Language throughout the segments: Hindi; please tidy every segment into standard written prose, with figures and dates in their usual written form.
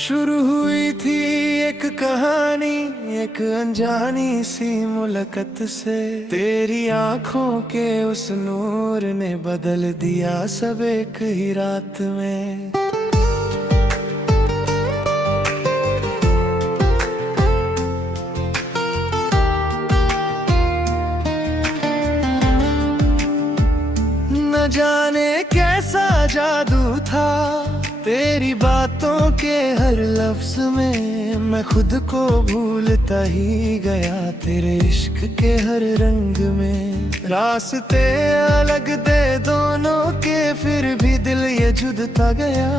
शुरू हुई थी एक कहानी, एक अनजानी सी मुलाकात से। तेरी आंखों के उस नूर ने बदल दिया सब एक ही रात में। न जाने कैसा जादू था तेरी बातों के हर लफ्ज में। मैं खुद को भूलता ही गया तेरे इश्क के हर रंग में। रास्ते अलग थे दोनों के, फिर भी दिल ये जुड़ता गया।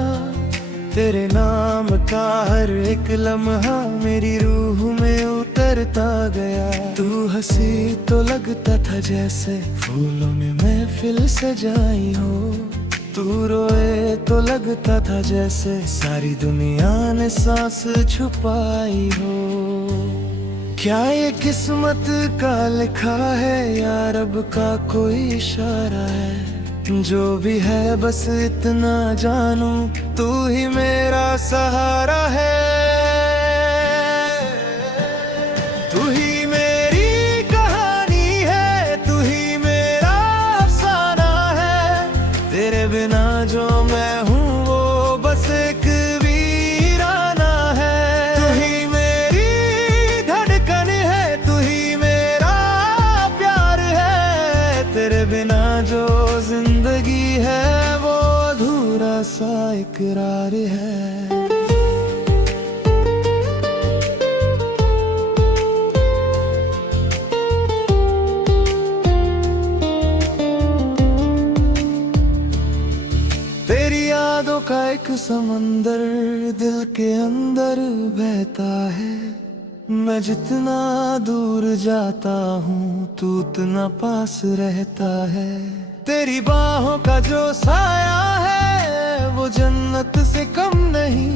तेरे नाम का हर एक लम्हा मेरी रूह में उतरता गया। तू हंसी तो लगता था जैसे फूलों में महफिल सजाई हो। तू रोए तो लगता था जैसे सारी दुनिया ने सांस छुपाई हो। क्या ये किस्मत का लिखा है या रब का कोई इशारा है। जो भी है बस इतना जानूं, तू ही मेरा सहारा है। तू ही मेरी कहानी है, तू ही मेरा अफसाना है। तेरे बिना जो मैं हूँ वो बस एक वीराना है। तू ही मेरी धड़कन है, तू ही मेरा प्यार है। तेरे बिना जो जिंदगी है वो अधूरा सा इकरार है। तेरी यादों का एक समंदर दिल के अंदर बहता है। मैं जितना दूर जाता हूँ तू उतना पास रहता है। तेरी बाहों का जो साया है वो जन्नत से कम नहीं।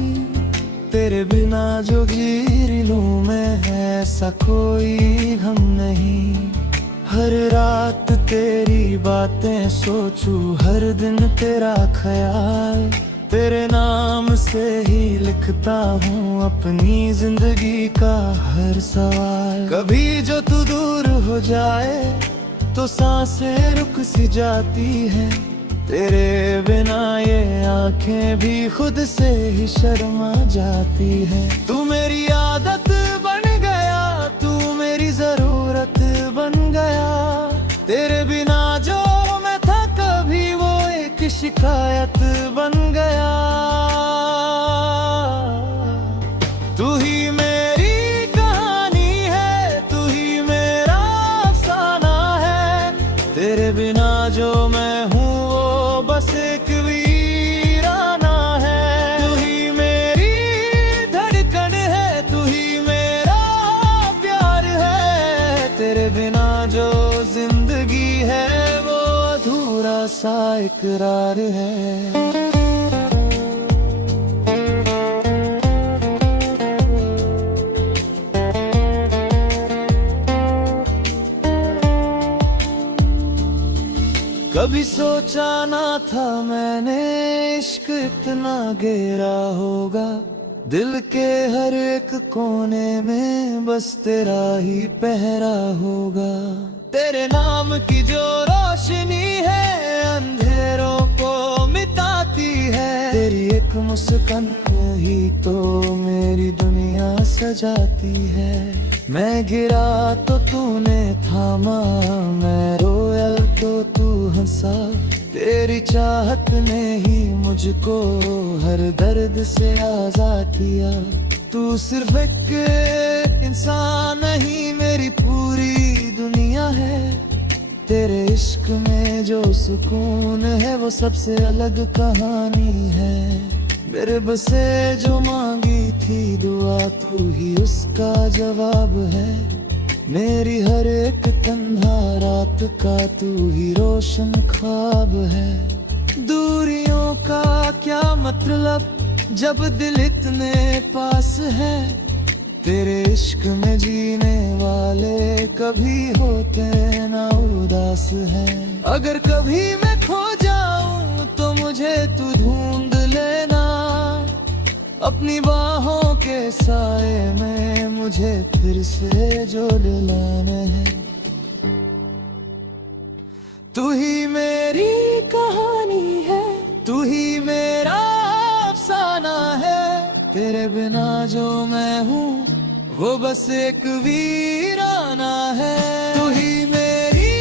तेरे बिना जो जी लूं मैं ऐसा कोई गम नहीं। हर रात तेरी बातें सोचूं, हर दिन तेरा ख्याल। तेरे नाम से ही लिखता हूँ अपनी जिंदगी का हर सवाल। कभी जो तू दूर हो जाए तो सांसें रुक सी जाती हैं। तेरे बिना ये आंखें भी खुद से ही शर्मा जाती हैं। तू मेरी आदत बन गया, तू मेरी जरूरत बन गया। तेरे बिना जो मैं था कभी वो एक शिकायत बन गया। तू ही मेरी कहानी है, तू ही मेरा अफसाना है। तेरे बिना जो मैं हूँ वो बस एक वीराना है। तू ही मेरी धड़कन है, तू ही मेरा प्यार है। तेरे बिना जो जिंदगी है वो अधूरा सा इकरार है। कभी सोचा ना था मैंने इश्क इतना गहरा होगा। दिल के हर एक कोने में बस तेरा ही पहरा होगा। तेरे नाम की जो रोशनी है अंधेरों को मिटाती है। तेरी एक मुस्कान ही तो मेरी दुनिया सजाती है। मैं गिरा तो तूने थामा, मैं रोया तो तू हंसा। तेरी चाहत ने ही मुझको हर दर्द से आजाद किया। तू सिर्फ एक इंसान नहीं मेरी पूरी दुनिया है। तेरे इश्क में जो सुकून है वो सबसे अलग कहानी है। मेरे बसे जो मांगी थी दुआ तू ही उसका जवाब है। मेरी हर एक तन्हा रात का तू ही रोशन ख्वाब है। दूरियों का क्या मतलब जब दिल इतने पास है। तेरे इश्क में जीने वाले कभी होते ना उदास है। अगर कभी मैं खो जाऊं तो मुझे तू ढूंढ लेना। अपनी बाहों के साए में मुझे फिर से जोड़ लेना है। तू ही मेरी कहानी है, तू ही मेरा अफसाना है। तेरे बिना जो मैं हूँ वो बस एक वीराना है। तू ही मेरी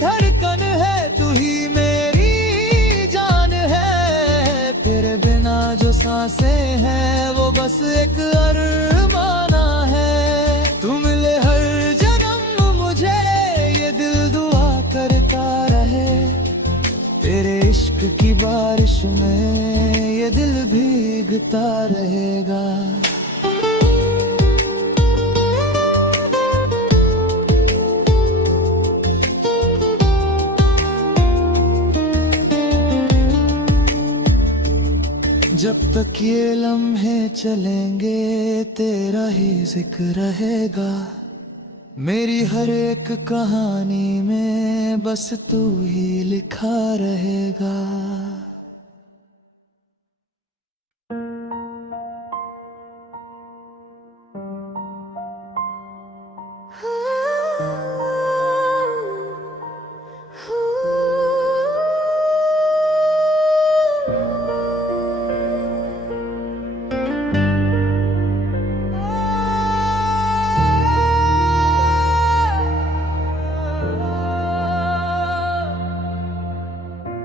धड़कन है, तू ही मेरी जान है। तेरे बिना जो सांसें हैं वो बस एक अरमाना है। तू मिले हर जन्म मुझे, ये दिल दुआ करता रहे। तेरे इश्क की बारिश में ये दिल भीगता रहेगा। जब तक ये लम्हे चलेंगे तेरा ही जिक्र रहेगा। मेरी हर एक कहानी में बस तू ही लिखा रहेगा।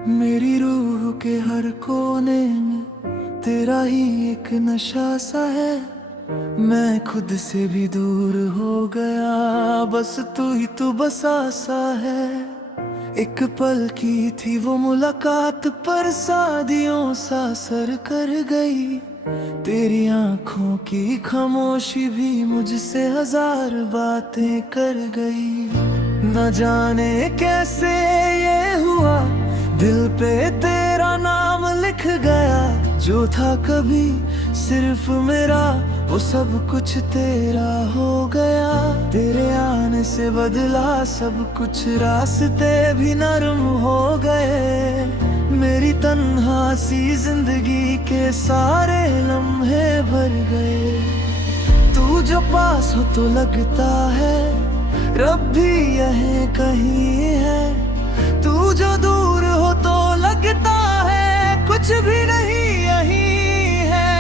मेरी रूह के हर कोने में तेरा ही एक नशा सा है। मैं खुद से भी दूर हो गया, बस तू ही तू बसा सा है। एक पल की थी वो मुलाकात पर शादियों सा असर कर गई। तेरी आंखों की खामोशी भी मुझसे हजार बातें कर गई। न जाने कैसे ये हुआ, दिल पे तेरा नाम लिख गया। जो था कभी सिर्फ मेरा वो सब कुछ तेरा हो गया। तेरे आने से बदला सब कुछ, रास्ते भी नरम हो गए। मेरी तन्हा सी जिंदगी के सारे लम्हे भर गए। तू जो पास हो तो लगता है रब भी यहीं कहीं है। तू जो दूर हो तो लगता है कुछ भी नहीं यहीं है।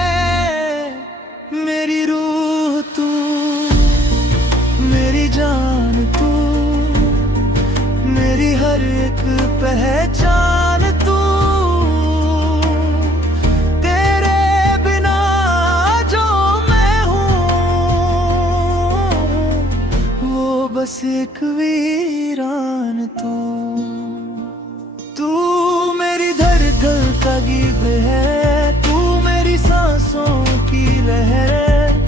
मेरी रूह तू, मेरी जान तू, मेरी हर एक पहचान तू। तेरे बिना जो मैं हूँ वो बस एक वीरान तू। तू मेरी धड़कन का गीत है, तू मेरी सांसों की लहर।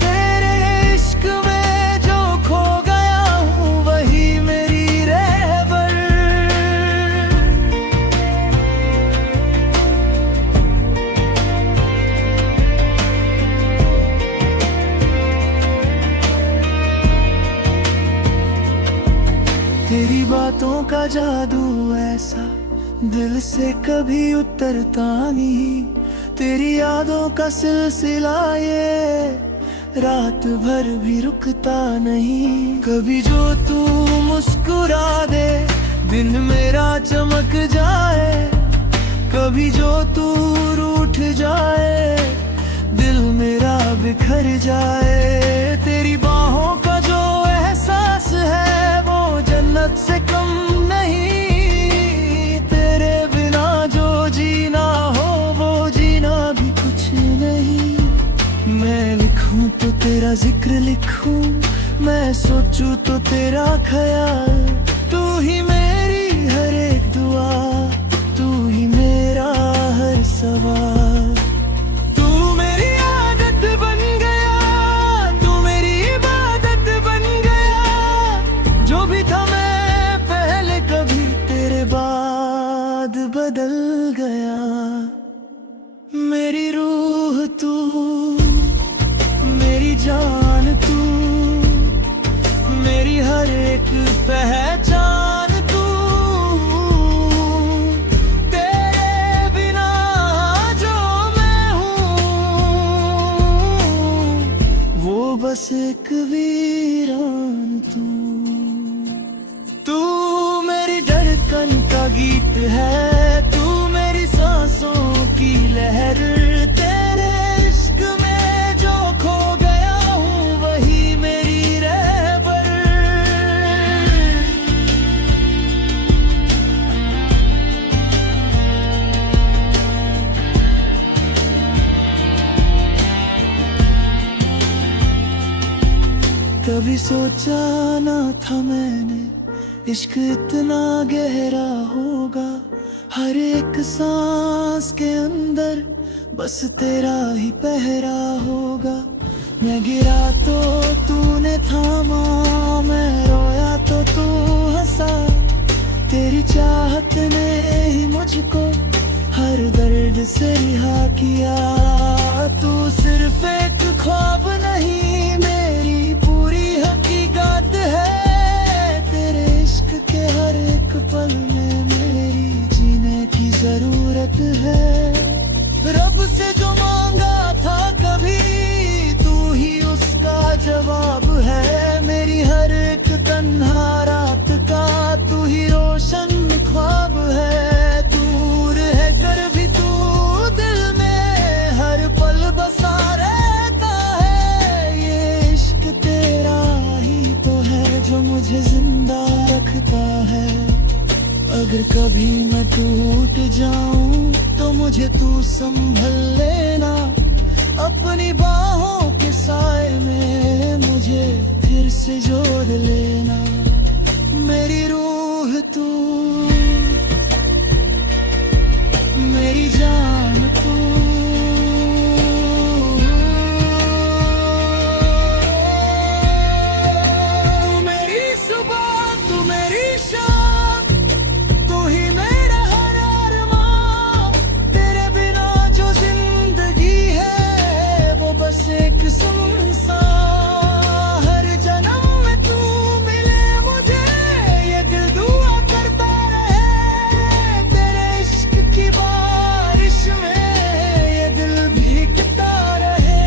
तेरे इश्क में जो खो गया हूँ वही मेरी रहबर। तेरी बातों का जादू ऐसा दिल से कभी उतरता नहीं। तेरी यादों का सिलसिला ये रात भर भी रुकता नहीं। कभी जो तू मुस्कुरा दे दिन मेरा चमक जाए। कभी जो तू रूठ जाए दिल मेरा बिखर जाए। तेरी बाहों का जो एहसास है वो जन्नत से कम नहीं। तेरे बिना जो जीना हो वो जीना भी कुछ नहीं। मैं लिखूं तो तेरा जिक्र लिखूं, मैं सोचूं तो तेरा ख्याल। तू ही मेरी हर एक दुआ, तू ही मेरा हर सवाल। तू मेरी आदत बन गया, तू मेरी इबादत बन गया। जो भी था मैं पहले कभी तेरे बाद बदल गया। मेरी रूह तू, मेरी जान तू, मेरी हर एक पहचान तू। तेरे बिना जो मैं हूँ बस एक वीरान तू मेरी धड़कन का गीत है, तू मेरी सांसों की लहर। तेरे इश्क में जो खो गया हूँ वही मेरी रहबर। कभी सोचा ना था मैंने इश्क इतना गहरा होगा, हर एक सांस के अंदर बस तेरा ही पहरा होगा। मैं गिरा तो तूने थामा, मैं रोया तो तू हंसा। तेरी चाहत ने ही मुझको हर दर्द से रिहा किया। तू सिर्फ एक ख्वाब नहीं, मेरी पूरी हकीकत है। तेरे इश्क के हर एक पल में मेरी जीने की जरूरत है। रब से जो मांगा था कभी, तू ही उसका जवाब है। मेरी हर एक तन्हा रात का तू ही रोशन ख्वाब है। दूर है कर भी तू दिल में हर पल बसा रहता है। ये इश्क तेरा ही तो है जो मुझे जिंदा रखता है। अगर कभी मैं टूट जाऊं तो मुझे तू संभल लेना। अपनी बाहों के साए में मुझे फिर से जोड़ लेना। मेरी रूह तू, मेरी जान तू। तू मेरी सुबह, तू मेरी शाम, तू ही मेरा हर अरमान। तेरे बिना जो जिंदगी है वो बस एक सुनसान। हर जन्म में तू मिले मुझे, ये दिल दुआ करता रहे। तेरे इश्क की बारिश में ये दिल भीगता रहे।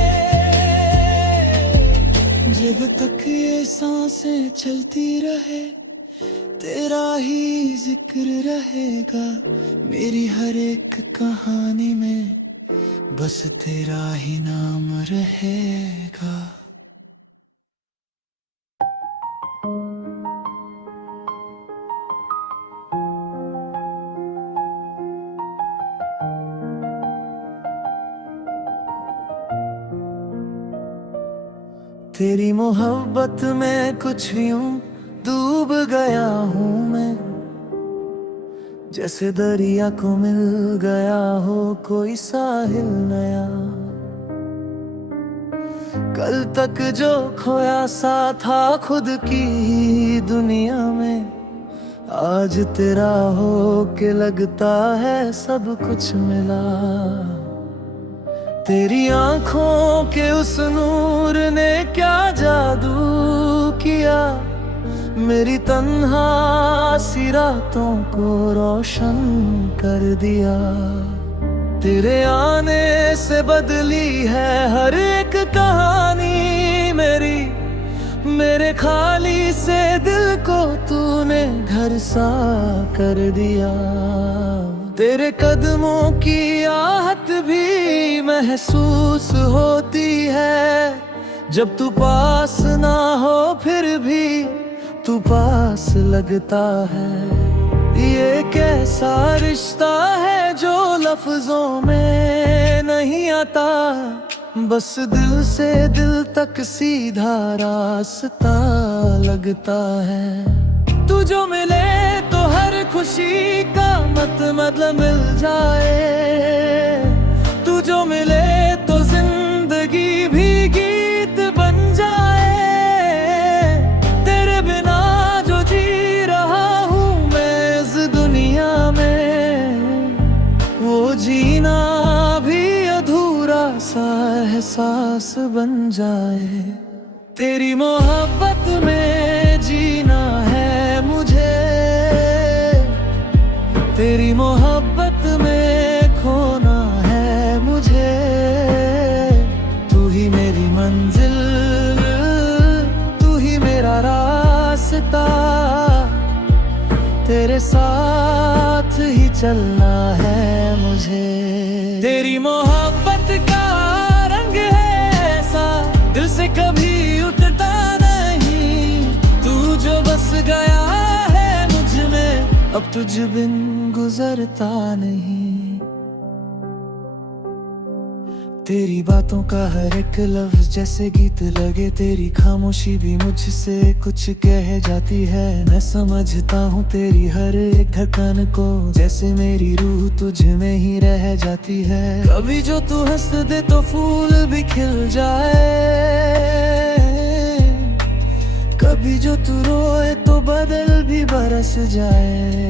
जब तक ये सांसें चलती रहे तेरा ही जिक्र रहेगा। मेरी हर एक कहानी में बस तेरा ही नाम रहेगा। तेरी मोहब्बत में कुछ यूं डूब गया हूँ मैं, जैसे दरिया को मिल गया हो कोई साहिल नया। कल तक जो खोया सा था खुद की दुनिया में, आज तेरा हो के लगता है सब कुछ मिला। तेरी आंखों के उस नूर ने क्या जादू किया, मेरी तन्हा सी रातों को रोशन कर दिया। तेरे आने से बदली है हर एक कहानी मेरी, मेरे खाली से दिल को तूने घर सा कर दिया। तेरे कदमों की आहट भी महसूस होती है, जब तू पास ना हो फिर भी तू पास लगता है। ये कैसा रिश्ता है जो लफ्जों में नहीं आता, बस दिल से दिल तक सीधा रास्ता लगता है। तू जो मिले तो हर खुशी का मतलब मिल जाए, तू जो मिले तो जिंदगी भी गीत बन जाए। तेरे बिना जो जी रहा हूँ मैं इस दुनिया में, वो जीना भी अधूरा सा एहसास बन जाए। तेरी मोहब्बत में जीना है मुझे, तेरी मोहब्बत में खोना है मुझे। तू ही मेरी मंजिल रास्ता, तेरे साथ ही चलना है मुझे। तेरी मोहब्बत का रंग है ऐसा, दिल से कभी उठता नहीं। तू जो बस गया है मुझ में, अब तुझ बिन गुजरता नहीं। तेरी बातों का हर एक लफ्ज जैसे गीत लगे, तेरी खामोशी भी मुझसे कुछ कह जाती है। मैं समझता हूँ तेरी हर एक धड़कन को, जैसे मेरी रूह तुझ में ही रह जाती है। कभी जो तू हंस दे तो फूल भी खिल जाए, कभी जो तू रोए तो बादल भी बरस जाए।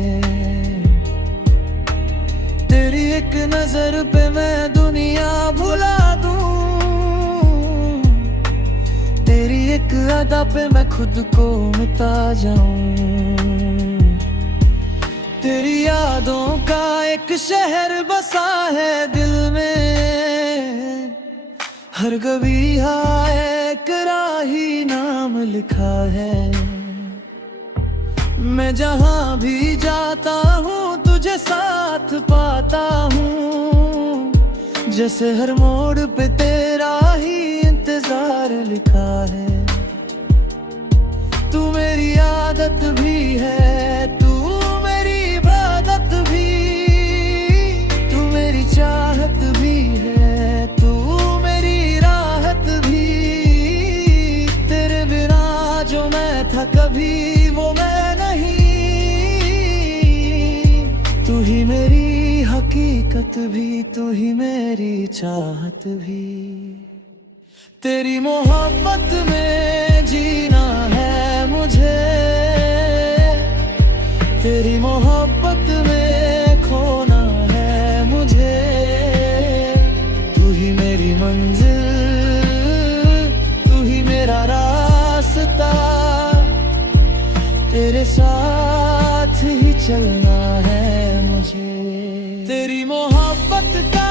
तेरी एक नजर पे मैं दुनिया भुला दूं, तेरी एक अदा पे मैं खुद को मिटा जाऊं। तेरी यादों का एक शहर बसा है दिल में, हर गलियां एक राही नाम लिखा है। मैं जहां भी जाता हूँ तुझे साथ पाता हूँ, जैसे हर मोड़ पे तेरा ही इंतजार लिखा है। तू मेरी आदत भी है, तू मेरी इबादत भी, तू मेरी चाहत भी है, तू मेरी राहत भी। तेरे बिना जो मैं था कभी वो मैं नहीं, तू ही मेरी हकीकत भी, तू ही मेरी चाहत भी। तेरी मोहब्बत में जीना है मुझे, तेरी मोहब्बत में खोना है मुझे। तू ही मेरी मंजिल, तू ही मेरा रास्ता, तेरे साथ ही चलना है मुझे। तेरी मोहब्बत का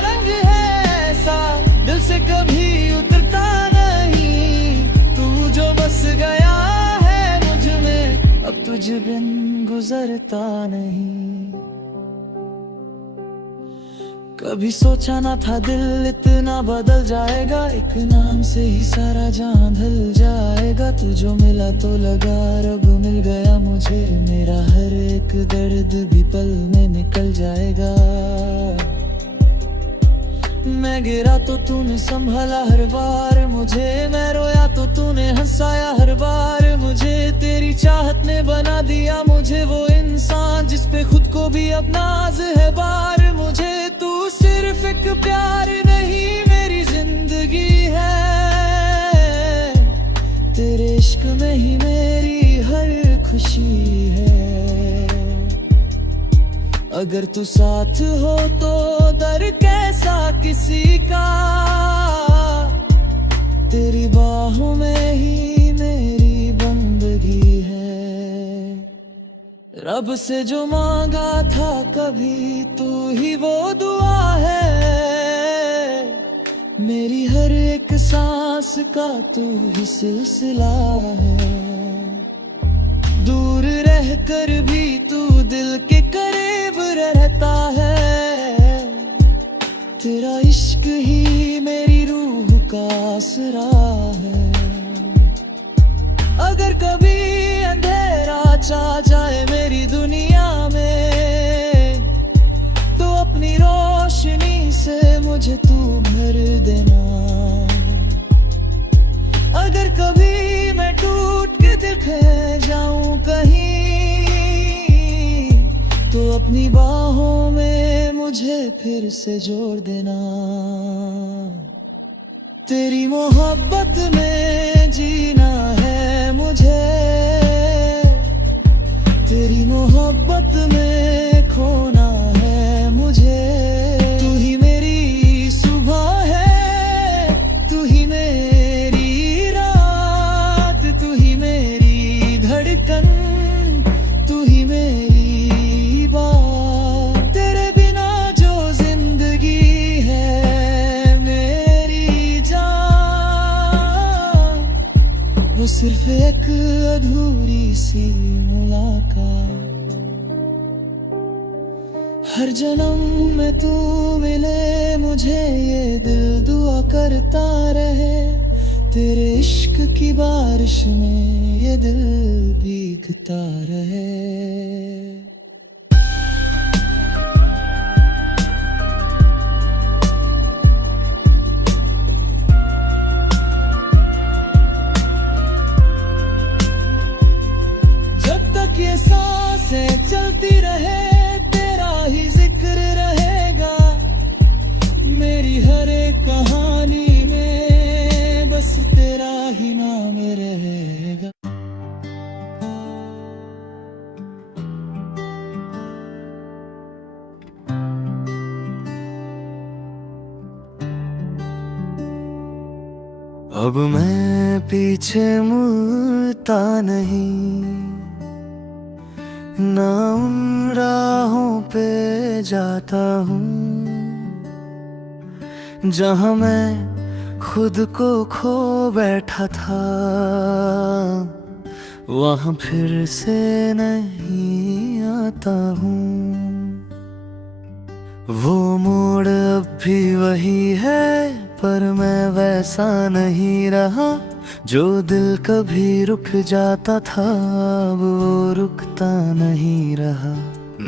रंग है ऐसा, दिल से कभी उतरता नहीं। तू जो बस गया है मुझ में, अब तुझ बिन गुजरता नहीं। कभी सोचा ना था दिल इतना बदल जाएगा, एक नाम से ही सारा जहां ढल जाएगा। तू जो मिला तो लगा रब मिल गया मुझे, मेरा हर एक दर्द भी पल में निकल जाएगा। मैं गिरा तो तूने संभाला हर बार मुझे, मैं रोया तो तूने हंसाया हर बार मुझे। तेरी चाहत ने बना दिया मुझे वो इंसान, जिस पे खुद को भी अब नाज है बार मुझे। तू सिर्फ एक प्यार नहीं मेरी जिंदगी है, तेरे इश्क में ही मेरी हर खुशी है। अगर तू साथ हो तो दर कैसा किसी का, तेरी बाहों में ही मेरी बंदगी है। रब से जो मांगा था कभी तू ही वो दुआ है, मेरी हर एक सांस का तू ही सिलसिला है। दूर रह कर भी तू दिल के करीब रहता है, तेरा इश्क ही मेरी रूह का आसरा है। अगर कभी अंधेरा छा जाए मेरी दुनिया में, तो अपनी रोशनी से मुझे तू भर देना। अगर कभी मैं टूट के दिल खो जाऊं कहीं, तो अपनी बाहों में मुझे फिर से जोड़ देना। तेरी मोहब्बत में जीना है मुझे, तेरी मोहब्बत में खोना है मुझे। तू ही मेरी सुबह है, तू ही मेरी रात, तू ही मेरी धड़कन, तू ही मेरी बात। तेरे बिना जो जिंदगी है मेरी जान, वो सिर्फ एक अधूरी सी मुलाकात। हर जन्म में तू मिले मुझे, ये दिल दुआ करता रहे। तेरे इश्क की बारिश में ये दिल भीगता रहे। ये सांसें चलती रहे, तेरा ही जिक्र रहेगा मेरी हर एक कहानी में, बस तेरा ही नाम रहेगा। अब मैं पीछे मुड़ता नहीं, ना उन राहों पे जाता हूँ जहाँ मैं खुद को खो बैठा था। वहाँ फिर से नहीं आता हूँ। वो मोड़ अब भी वही है, पर मैं वैसा नहीं रहा। जो दिल कभी रुक जाता था, अब वो रुकता नहीं रहा।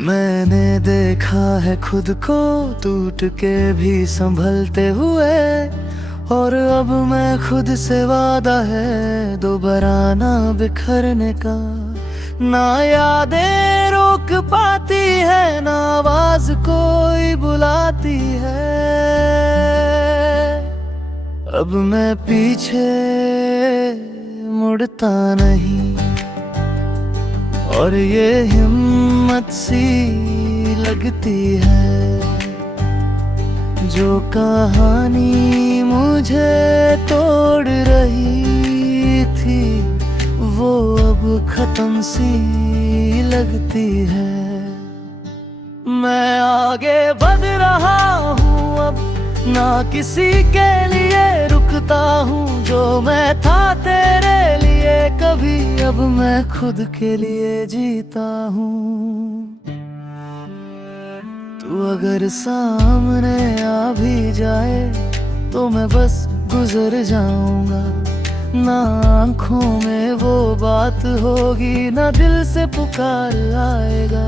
मैंने देखा है खुद को टूट के भी संभलते हुए, और अब मैं खुद से वादा है दोबारा ना बिखरने का। ना यादें रोक पाती है, ना आवाज कोई बुलाती है। अब मैं पीछे मुड़ता नहीं, और ये हिम्मत सी लगती है। जो कहानी मुझे तोड़ रही थी, वो अब खत्म सी लगती है। मैं आगे बढ़ रहा हूँ अब, ना किसी के लिए रुकता हूँ। जो मैं था तेरे लिए कभी, अब मैं खुद के लिए जीता हूँ। तू अगर सामने आ भी जाए तो मैं बस गुजर जाऊंगा। ना आंखों में वो बात होगी, ना दिल से पुकार आएगा।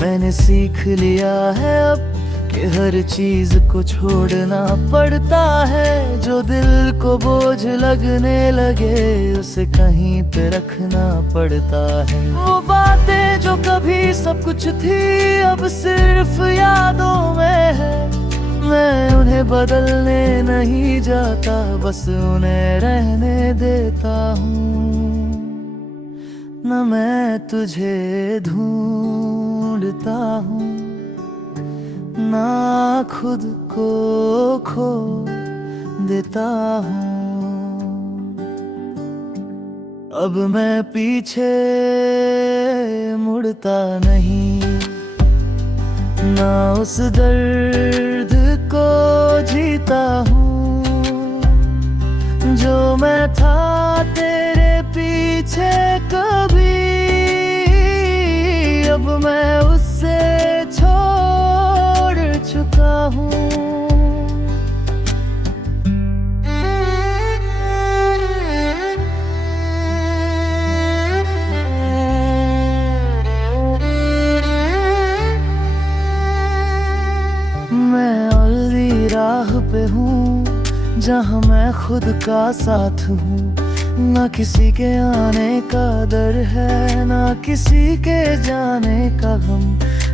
मैंने सीख लिया है अब कि हर चीज को छोड़ना पड़ता है। जो दिल को बोझ लगने लगे, उसे कहीं पे रखना पड़ता है। वो बातें जो कभी सब कुछ थी, अब सिर्फ यादों में है। मैं उन्हें बदलने नहीं जाता, बस उन्हें रहने देता हूँ। न मैं तुझे ढूंढता हूँ, ना खुद को खो देता हूँ। अब मैं पीछे मुड़ता नहीं, ना उस दर्द को जीता हूँ जो मैं था तेरे पीछे कभी। अब मैं उससे छोड़ चुका हूँ। मैं अलग राह पे हूँ, जहाँ मैं खुद का साथ हूँ। ना किसी के आने का डर है, ना किसी के जाने का गम।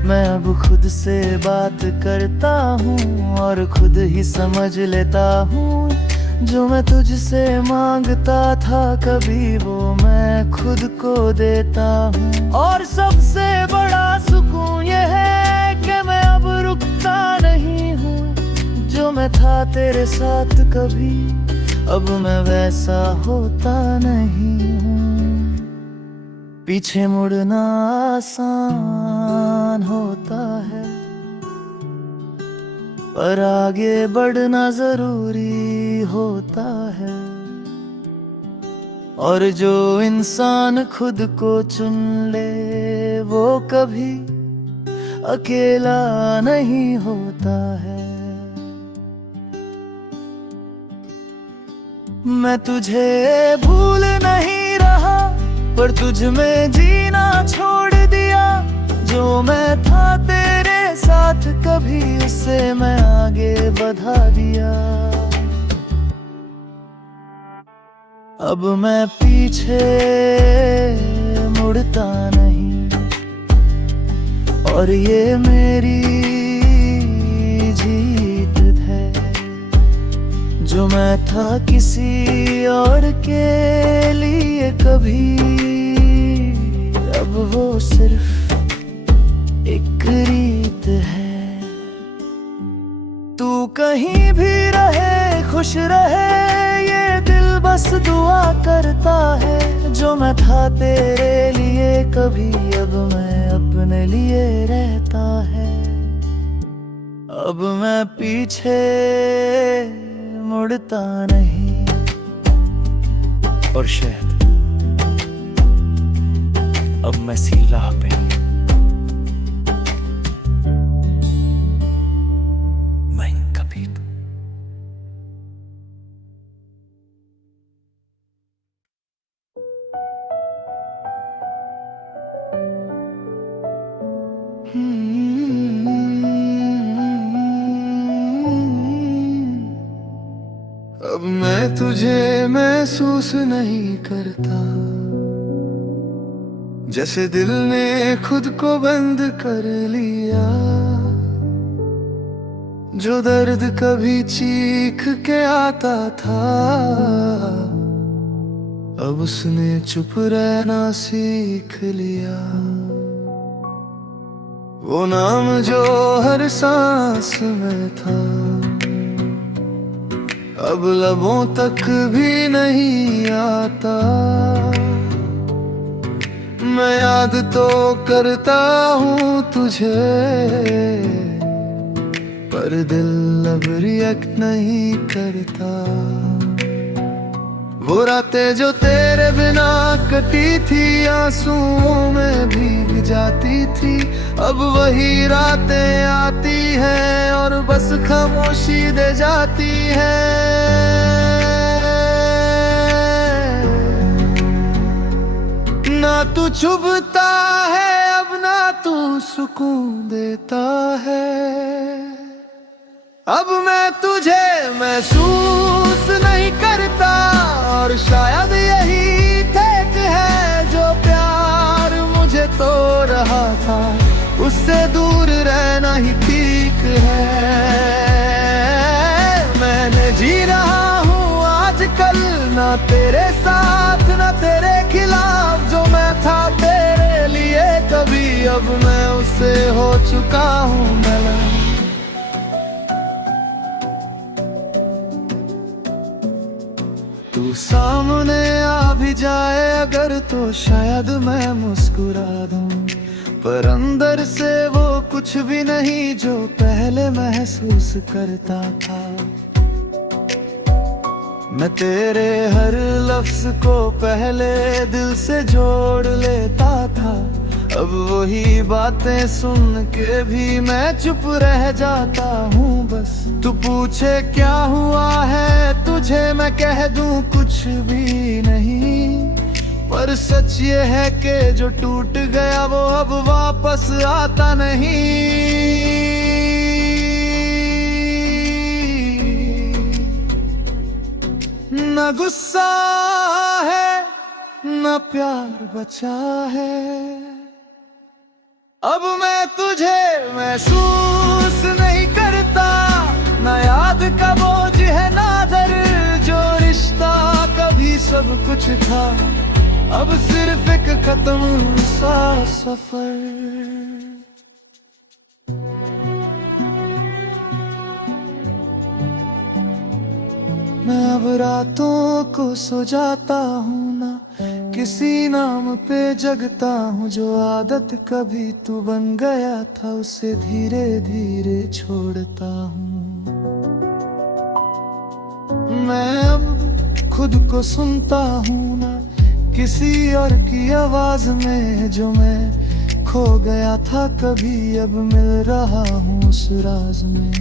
मैं अब खुद से बात करता हूँ और खुद ही समझ लेता हूँ। जो मैं तुझसे मांगता था कभी, वो मैं खुद को देता हूँ। और सबसे बड़ा सुकून ये है कि मैं अब रुकता नहीं हूँ। जो मैं था तेरे साथ कभी, अब मैं वैसा होता नहीं हूँ। पीछे मुड़ना आसान होता है, पर आगे बढ़ना जरूरी होता है। और जो इंसान खुद को चुन ले वो कभी अकेला नहीं होता है। मैं तुझे भूल नहीं रहा पर तुझ में जीना छोड़ दिया। जो मैं था तेरे साथ कभी उसे मैं आगे बढ़ा दिया। अब मैं पीछे मुड़ता नहीं और ये मेरी जीत है। जो मैं था किसी और के लिए कभी, अब वो सिर्फ एक रीत है। तू कहीं भी रहे खुश रहे ये दिल बस दुआ करता है। जो मैं था तेरे लिए कभी, अब मैं अपने लिए रहता है। अब मैं पीछे मुड़ता नहीं और शायद अब मैं सी राह पे मैं कभी तो। अब मैं तुझे महसूस नहीं करता, जैसे दिल ने खुद को बंद कर लिया। जो दर्द कभी चीख के आता था, अब उसने चुप रहना सीख लिया। वो नाम जो हर सांस में था, अब लबों तक भी नहीं आता। मैं याद तो करता हूँ तुझे, पर दिल अब रिएक्ट नहीं करता। वो रातें जो तेरे बिना कटी थी, आंसुओं में भीग जाती थी, अब वही रातें आती हैं और बस खामोशी दे जाती है। ना तू चुभता है अब, ना तू सुकून देता है। अब मैं तुझे महसूस नहीं करता और शायद यही ठेक है। जो प्यार मुझे तो रहा था, उससे दूर रहना ही ठीक है। मैंने जी रहा हूँ आजकल, ना तेरे साथ ना तेरे खिलाफ। जो मैं था तेरे लिए कभी, अब मैं उससे हो चुका हूँ मिलन। तू सामने आ भी जाए अगर तो शायद मैं मुस्कुरा दूं, पर अंदर से वो कुछ भी नहीं जो पहले महसूस करता था। मैं तेरे हर लफ्ज को पहले दिल से जोड़ लेता था, अब वही बातें सुन के भी मैं चुप रह जाता हूँ बस। तू पूछे क्या हुआ है तुझे, मैं कह दूं कुछ भी नहीं, पर सच ये है कि जो टूट गया वो अब वापस आता नहीं। न गुस्सा है न प्यार बचा है, अब मैं तुझे महसूस नहीं करता। ना याद का बोझ है ना दर्द, जो रिश्ता कभी सब कुछ था, अब सिर्फ एक खत्म सा सफर। मैं अब रातों को सो जाता हूँ, ना किसी नाम पे जगता हूँ। जो आदत कभी तू बन गया था, उसे धीरे धीरे छोड़ता हूँ। मैं अब खुद को सुनता हूँ, ना किसी और की आवाज में जो मैं खो गया था कभी, अब मिल रहा हूँ उस राज में।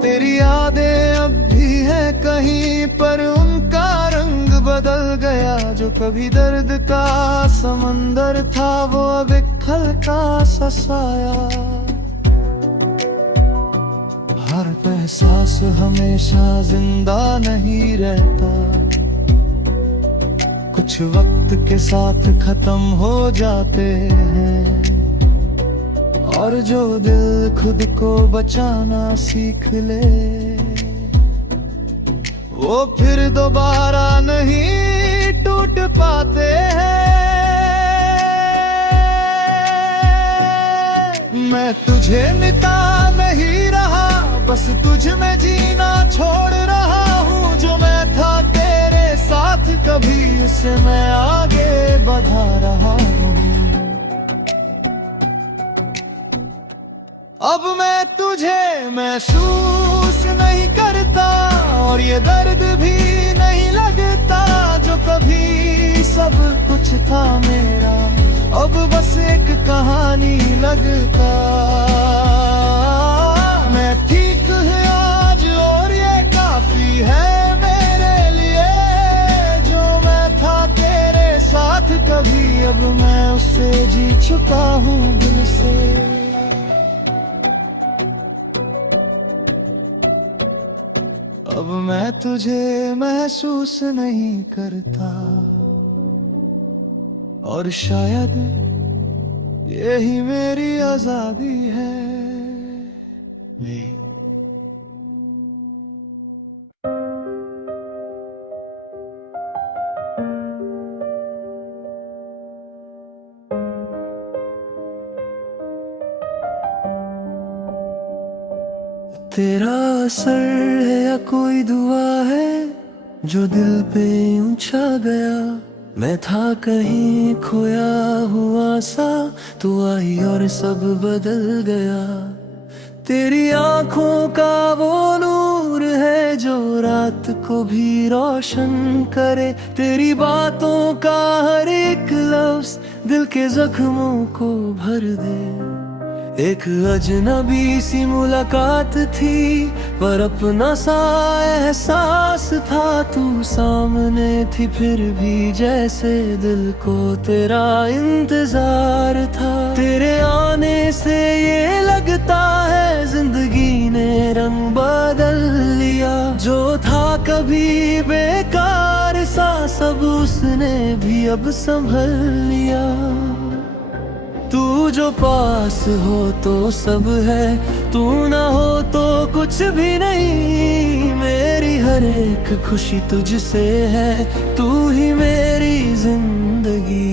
तेरी यादें अब भी हैं कहीं पर, उनका रंग बदल गया। जो कभी दर्द का समंदर था वो अब एक हल्का सा साया। हर एहसास हमेशा जिंदा नहीं रहता, कुछ वक्त के साथ खत्म हो जाते हैं। और जो दिल खुद को बचाना सीख ले, वो फिर दोबारा नहीं टूट पाते हैं। मैं तुझे मिटा नहीं रहा, बस तुझ में जीना छोड़ रहा हूँ। जो मैं था तेरे साथ कभी, उसे मैं आगे बढ़ा रहा हूँ। अब मैं तुझे महसूस नहीं करता, और ये दर्द भी नहीं लगता। जो कभी सब कुछ था मेरा, अब बस एक कहानी लगता। मैं ठीक है आज और ये काफी है मेरे लिए। जो मैं था तेरे साथ कभी, अब मैं उससे जी चुका हूँ दिल से। अब मैं तुझे महसूस नहीं करता, और शायद यही मेरी आजादी है। तेरा असर है या कोई दुआ है जो दिल पे यूं छा गया। मैं था कहीं खोया हुआ सा, तू आई और सब बदल गया। तेरी आंखों का वो नूर है जो रात को भी रोशन करे। तेरी बातों का हर एक लफ्ज दिल के जख्मों को भर दे। एक अजनबी सी मुलाकात थी, पर अपना सा एहसास था। तू सामने थी फिर भी जैसे दिल को तेरा इंतजार था। तेरे आने से ये लगता है जिंदगी ने रंग बदल लिया। जो था कभी बेकार सा, सब उसने भी अब संभल लिया। तू जो पास हो तो सब है, तू ना हो तो कुछ भी नहीं। मेरी हर एक खुशी तुझसे है, तू ही मेरी जिंदगी।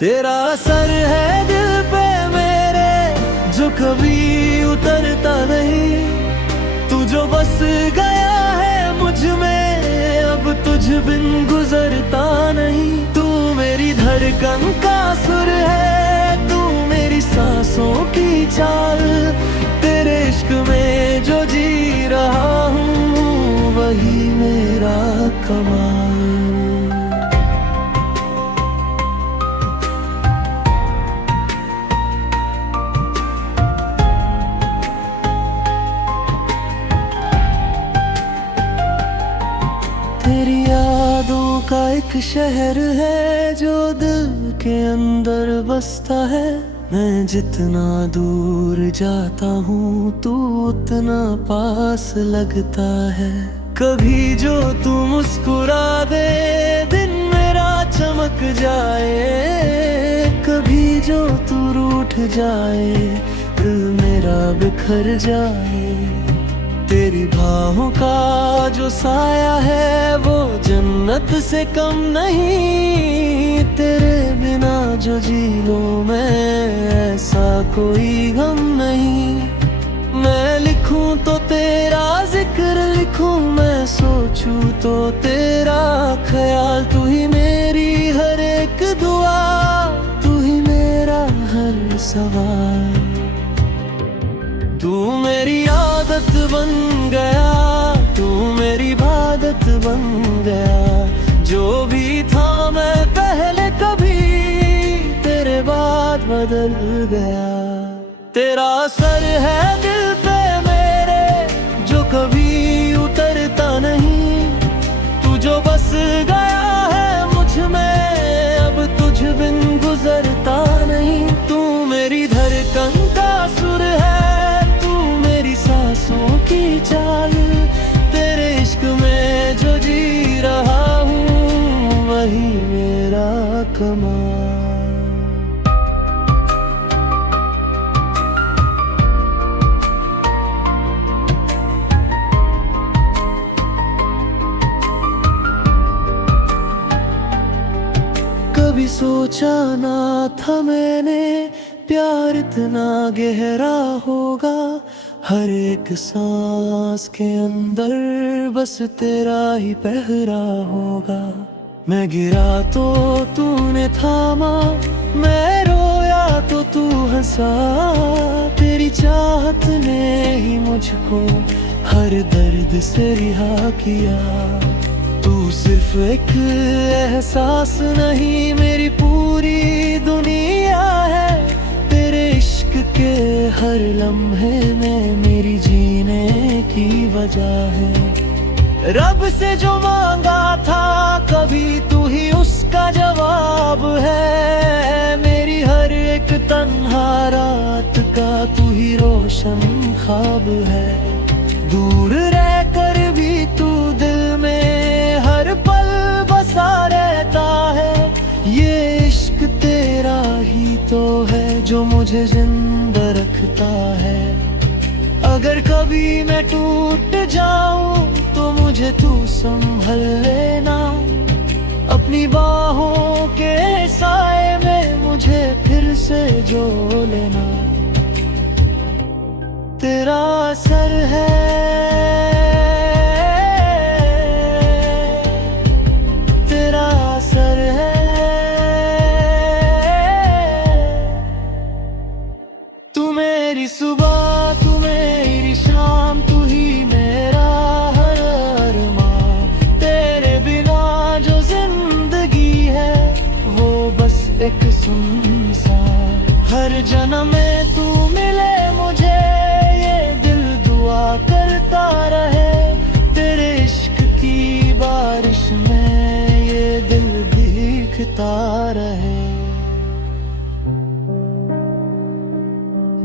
तेरा असर है दिल पे मेरे जो कभी उतरता नहीं। तू जो बस गया है मुझ में, अब तुझ बिन गुजरता नहीं। तू मेरी धड़कन का सुर है, तू मेरी सांसों की चाल। तेरे इश्क में जो जी रहा हूँ वही मेरा कमाल। तेरी यादों का एक शहर है जो दिल के अंदर बसता है। मैं जितना दूर जाता हूँ तू उतना पास लगता है। कभी जो तू मुस्कुरा दे दिन मेरा चमक जाए। कभी जो तू रूठ जाए दिल मेरा बिखर जाए। तेरी बाहों का जो साया है वो जन्नत से कम नहीं। तेरे बिना जो जी लूं मैं ऐसा कोई गम नहीं। मैं लिखूं तो तेरा जिक्र लिखूं, मैं सोचूं तो तेरा ख्याल। तू ही मेरी हर एक दुआ, तू ही मेरा हर सवाल। तू मेरी आदत बन गया, तू मेरी बात बन गया। जो भी था मैं पहले कभी, तेरे बाद बदल गया। तेरा असर है दिल पे मेरे, जो कभी उतरता नहीं। तू जो बस गया है मुझ में, अब तुझ बिन गुजरता नहीं। तू मेरी धड़कन का सुर है, तू मेरी सांसों की चाल। तेरे इश्क में जो जी रहा हूँ, वही मेरा कमाल। कभी सोचा ना था मैंने, प्यार इतना गहरा होगा। हर एक सांस के अंदर बस तेरा ही पहरा होगा। मैं गिरा तो तूने थामा, मैं रोया तो तू हंसा। तेरी चाहत ने ही मुझको हर दर्द से रिहा किया। तू सिर्फ एक एहसास नहीं, मेरी पूरी दुनिया है। तेरे इश्क के हर लम्हे में मेरी जीने की वजह है। रब से जो मांगा था कभी, तू ही उसका जवाब है। मेरी हर एक तन्हा रात का तू ही रोशन ख्वाब है। दूर रहकर भी तू दिल में हर पल बसा रहता है। ये इश्क तेरा ही तो है जो मुझे जिंदा रखता है। अगर कभी मैं टूट जाऊं तो मुझे तू संभल लेना। अपनी बाहों के साए में मुझे फिर से जो लेना। तेरा असर है, तेरा असर है। तू मेरी सुबह, तू मेरी शाम, तू ही मेरा हर अरमां। तेरे बिना जो जिंदगी है वो बस एक सुनसान। हर जन्म में तू मिले मुझे, ये दिल दुआ करता रहे। तेरे इश्क की बारिश में ये दिल भीगता रहे।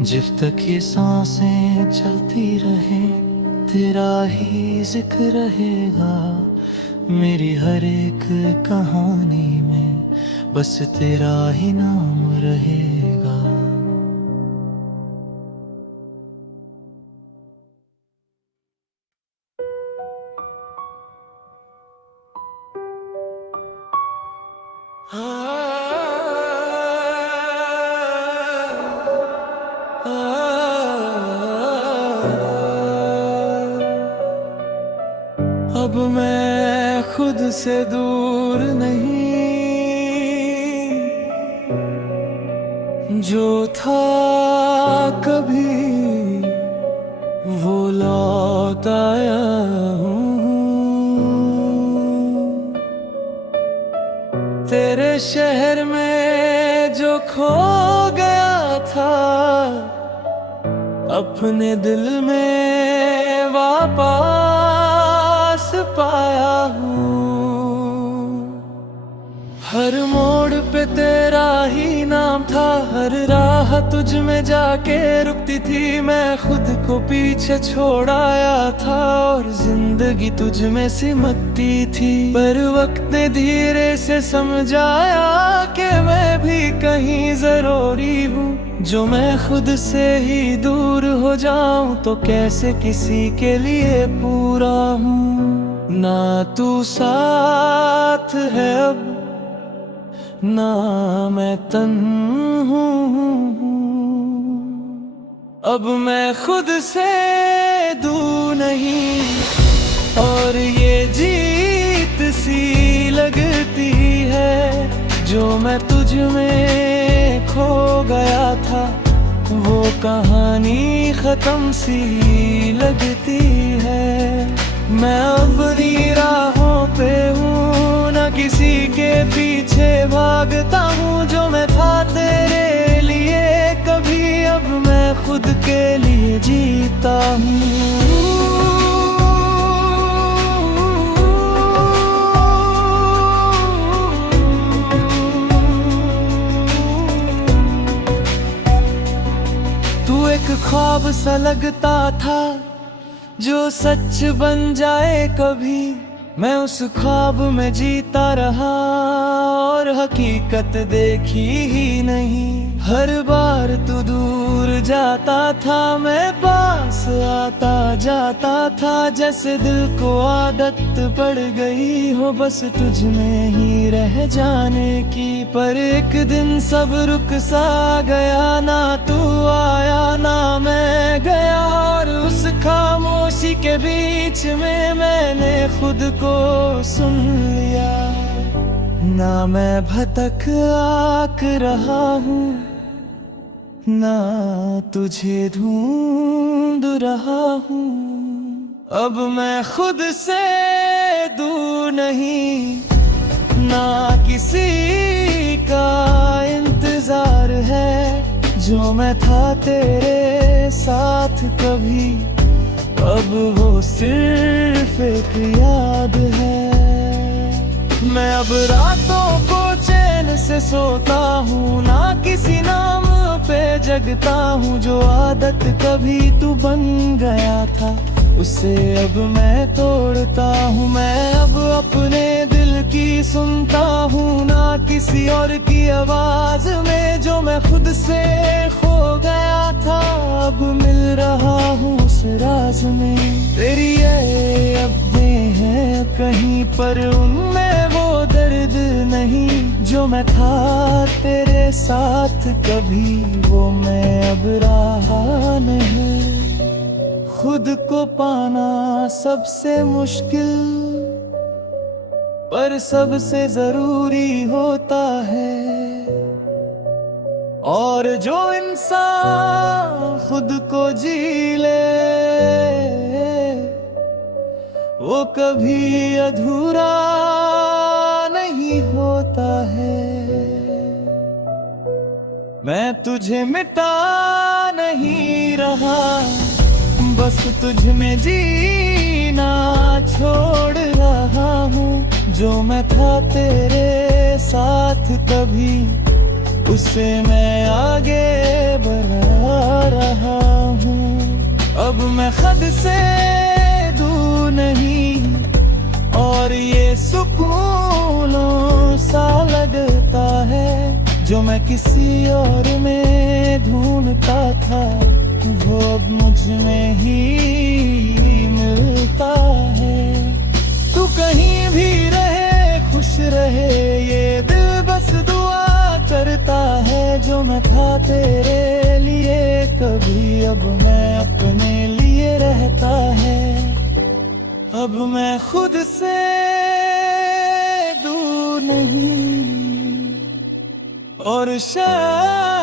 जब तक ये सांसें चलती रहे, तेरा ही जिक्र रहेगा। मेरी हर एक कहानी में बस तेरा ही नाम रहेगा। अब मैं खुद से दूर नहीं, जो था कभी वो लौट आया हूँ। तेरे शहर में जो खो गया था, अपने दिल में वापस पाया हूँ। हर मोड़ पे तेरा ही नाम था, हर राह तुझ में जाके रुकती थी। मैं खुद को पीछे छोड़ आया था और जिंदगी तुझ में सिमटती थी। पर वक्त ने धीरे से समझाया कि मैं भी कहीं जरूरी हूँ। जो मैं खुद से ही दूर हो जाऊं तो कैसे किसी के लिए पूरा हूँ। ना तू साथ है अब, ना मैं तन्हा हूँ। अब मैं खुद से दूर नहीं, और ये जीत सी लगती है। जो मैं तुझ में खो गया था, वो कहानी खत्म सी लगती है। मैं अपनी राहों पे हूँ, न किसी के पीछे भागता हूँ। जो मैं था तेरे लिए कभी, अब मैं खुद के लिए जीता हूँ। तू एक ख्वाब सा लगता था जो सच बन जाए कभी। मैं उस ख्वाब में जीता रहा और हकीकत देखी ही नहीं। हर बार तू दूर जाता था, मैं पास आता जाता था। जैसे दिल को आदत पड़ गई हो बस तुझ में ही रह जाने की। पर एक दिन सब रुक सा गया, ना तू आया ना मैं गया। और उस खामोशी के बीच में मैंने खुद को सुन लिया। ना मैं भटक आक रहा हूँ, ना तुझे ढूंढ रहा हूँ। अब मैं खुद से दूर नहीं, ना किसी का इंतजार है। जो मैं था तेरे साथ कभी, अब वो सिर्फ एक याद है। मैं अब रातों को चैन से सोता हूँ, ना किसी नाम पे जगता हूँ। जो आदत कभी तू बन गया था, उसे अब मैं तोड़ता हूँ। मैं अब अपने दिल की सुनता हूँ, ना किसी और की आवाज में। जो मैं खुद से खो गया था, अब मिल रहा हूँ उस राज में। तेरी ये यादें हैं कहीं पर, उनमें वो दर्द नहीं। जो मैं था तेरे साथ कभी, वो मैं अब रहा नहीं। खुद को पाना सबसे मुश्किल, पर सबसे जरूरी होता है। और जो इंसान खुद को जी ले, वो कभी अधूरा नहीं होता है। मैं तुझे मिटा नहीं रहा, बस तुझ में जीना छोड़ रहा हूँ। जो मैं था तेरे साथ कभी, उससे मैं आगे बढ़ा रहा हूँ। अब मैं खुद से दूर नहीं, और ये सुकूनों सा लगता है। जो मैं किसी और में ढूंढता था, वो अब मुझ में ही मिलता है। तू कहीं भी रहे, खुश रहे, ये दिल बस दुआ करता है। जो मैं था तेरे लिए कभी, अब मैं अपने लिए रहता है। अब मैं खुद से दूर नहीं, और शायद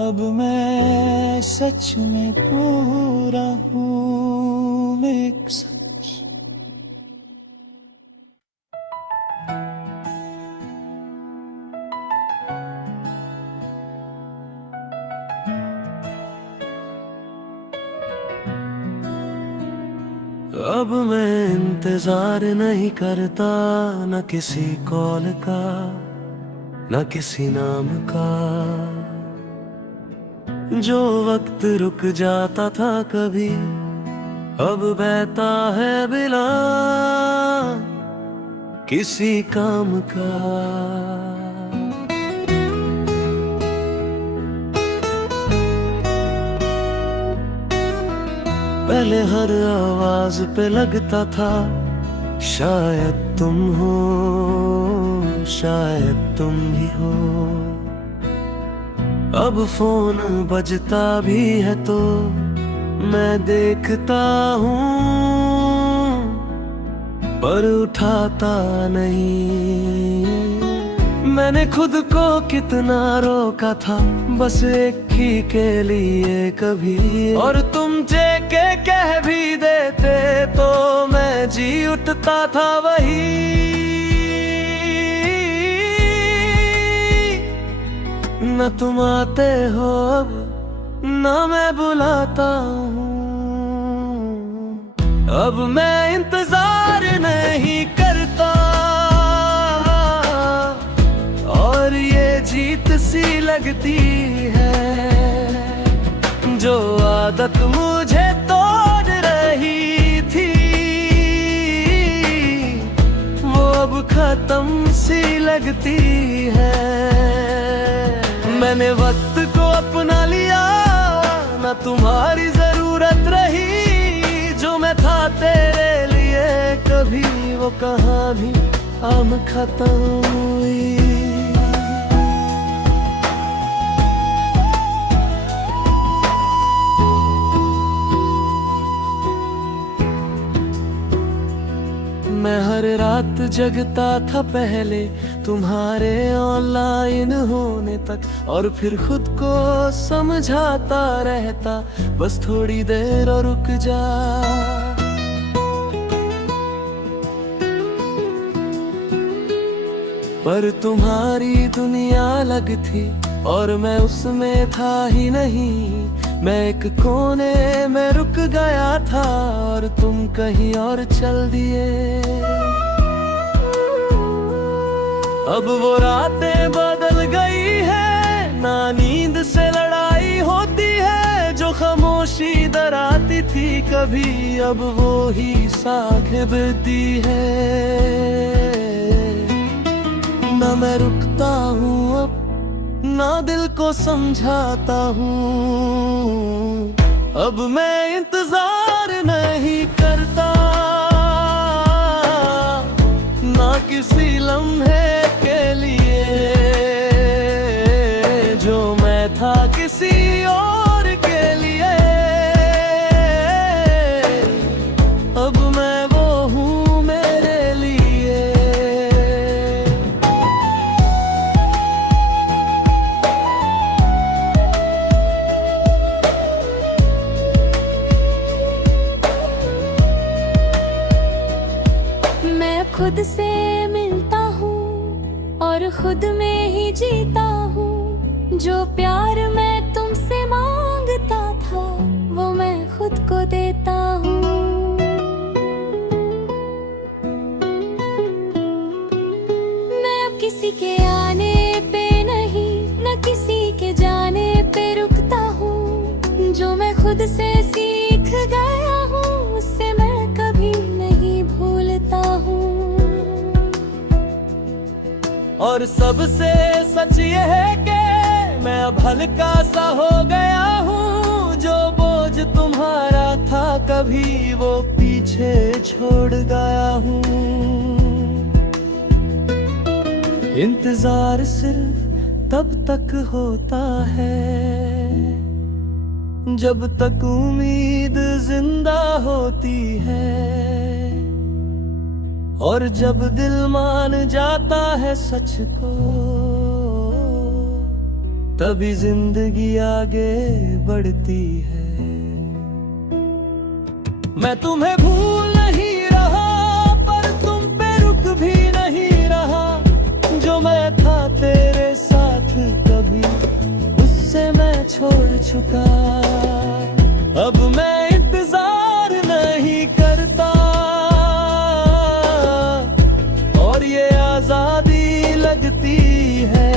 अब मैं सच में पूरा हूँ एक सच। अब मैं इंतजार नहीं करता, न किसी कॉल का, न किसी नाम का। जो वक्त रुक जाता था कभी, अब बहता है बिना किसी काम का। पहले हर आवाज पे लगता था, शायद तुम हो, शायद तुम ही हो। अब फोन बजता भी है तो मैं देखता हूँ, पर उठाता नहीं। मैंने खुद को कितना रोका था बस एक ही के लिए कभी, और तुम के कह भी देते तो मैं जी उठता था वही। न तुम आते हो अब न मैं बुलाता हूँ, अब मैं इंतजार नहीं करता, और ये जीत सी लगती है जो आदत मुझे तोड़ रही थी, वो अब खत्म सी लगती है। मैंने वक्त को अपना लिया, ना तुम्हारी जरूरत रही, जो मैं था तेरे लिए कभी वो कहानी अब खत्म हुई। मैं हर रात जगता था पहले तुम्हारे ऑनलाइन होने तक, और फिर खुद को समझाता रहता बस थोड़ी देर और रुक जा। पर तुम्हारी दुनिया अलग थी और मैं उसमें था ही नहीं, मैं एक कोने में रुक गया था और तुम कहीं और चल दिए। अब वो रातें बदल गई है, ना नींद से लड़ाई होती है, जो खामोशी डराती थी कभी अब वो ही साहिबती है। ना मैं रुकता हूँ अब ना दिल को समझाता हूँ, अब मैं इंतजार नहीं करता ना किसी लम्हे के लिए, जो मैं था किसी और के लिए, अब मैं वो हूँ मेरे लिए। खुद से मिलता हूँ और खुद में ही जीता हूँ, जो प्यार मैं तुमसे मांगता था वो मैं खुद को देता हूँ। मैं अब किसी के आने पे नहीं न किसी के जाने पे रुकता हूँ, जो मैं खुद से सीख गया हूँ उससे मैं कभी नहीं भूलता हूँ। और सबसे सच ये है कि मैं अब हल्का सा हो गया हूँ, जो बोझ तुम्हारा था कभी वो पीछे छोड़ गया हूँ। इंतजार सिर्फ तब तक होता है जब तक उम्मीद जिंदा होती है, और जब दिल मान जाता है सच को तभी जिंदगी आगे बढ़ती है। मैं तुम्हें भूल नहीं रहा पर तुम पे रुक भी नहीं रहा, जो मैं था तेरे साथ कभी उससे मैं छोड़ चुका, अब मैं इंतजार नहीं करता, और ये आजादी लगती है,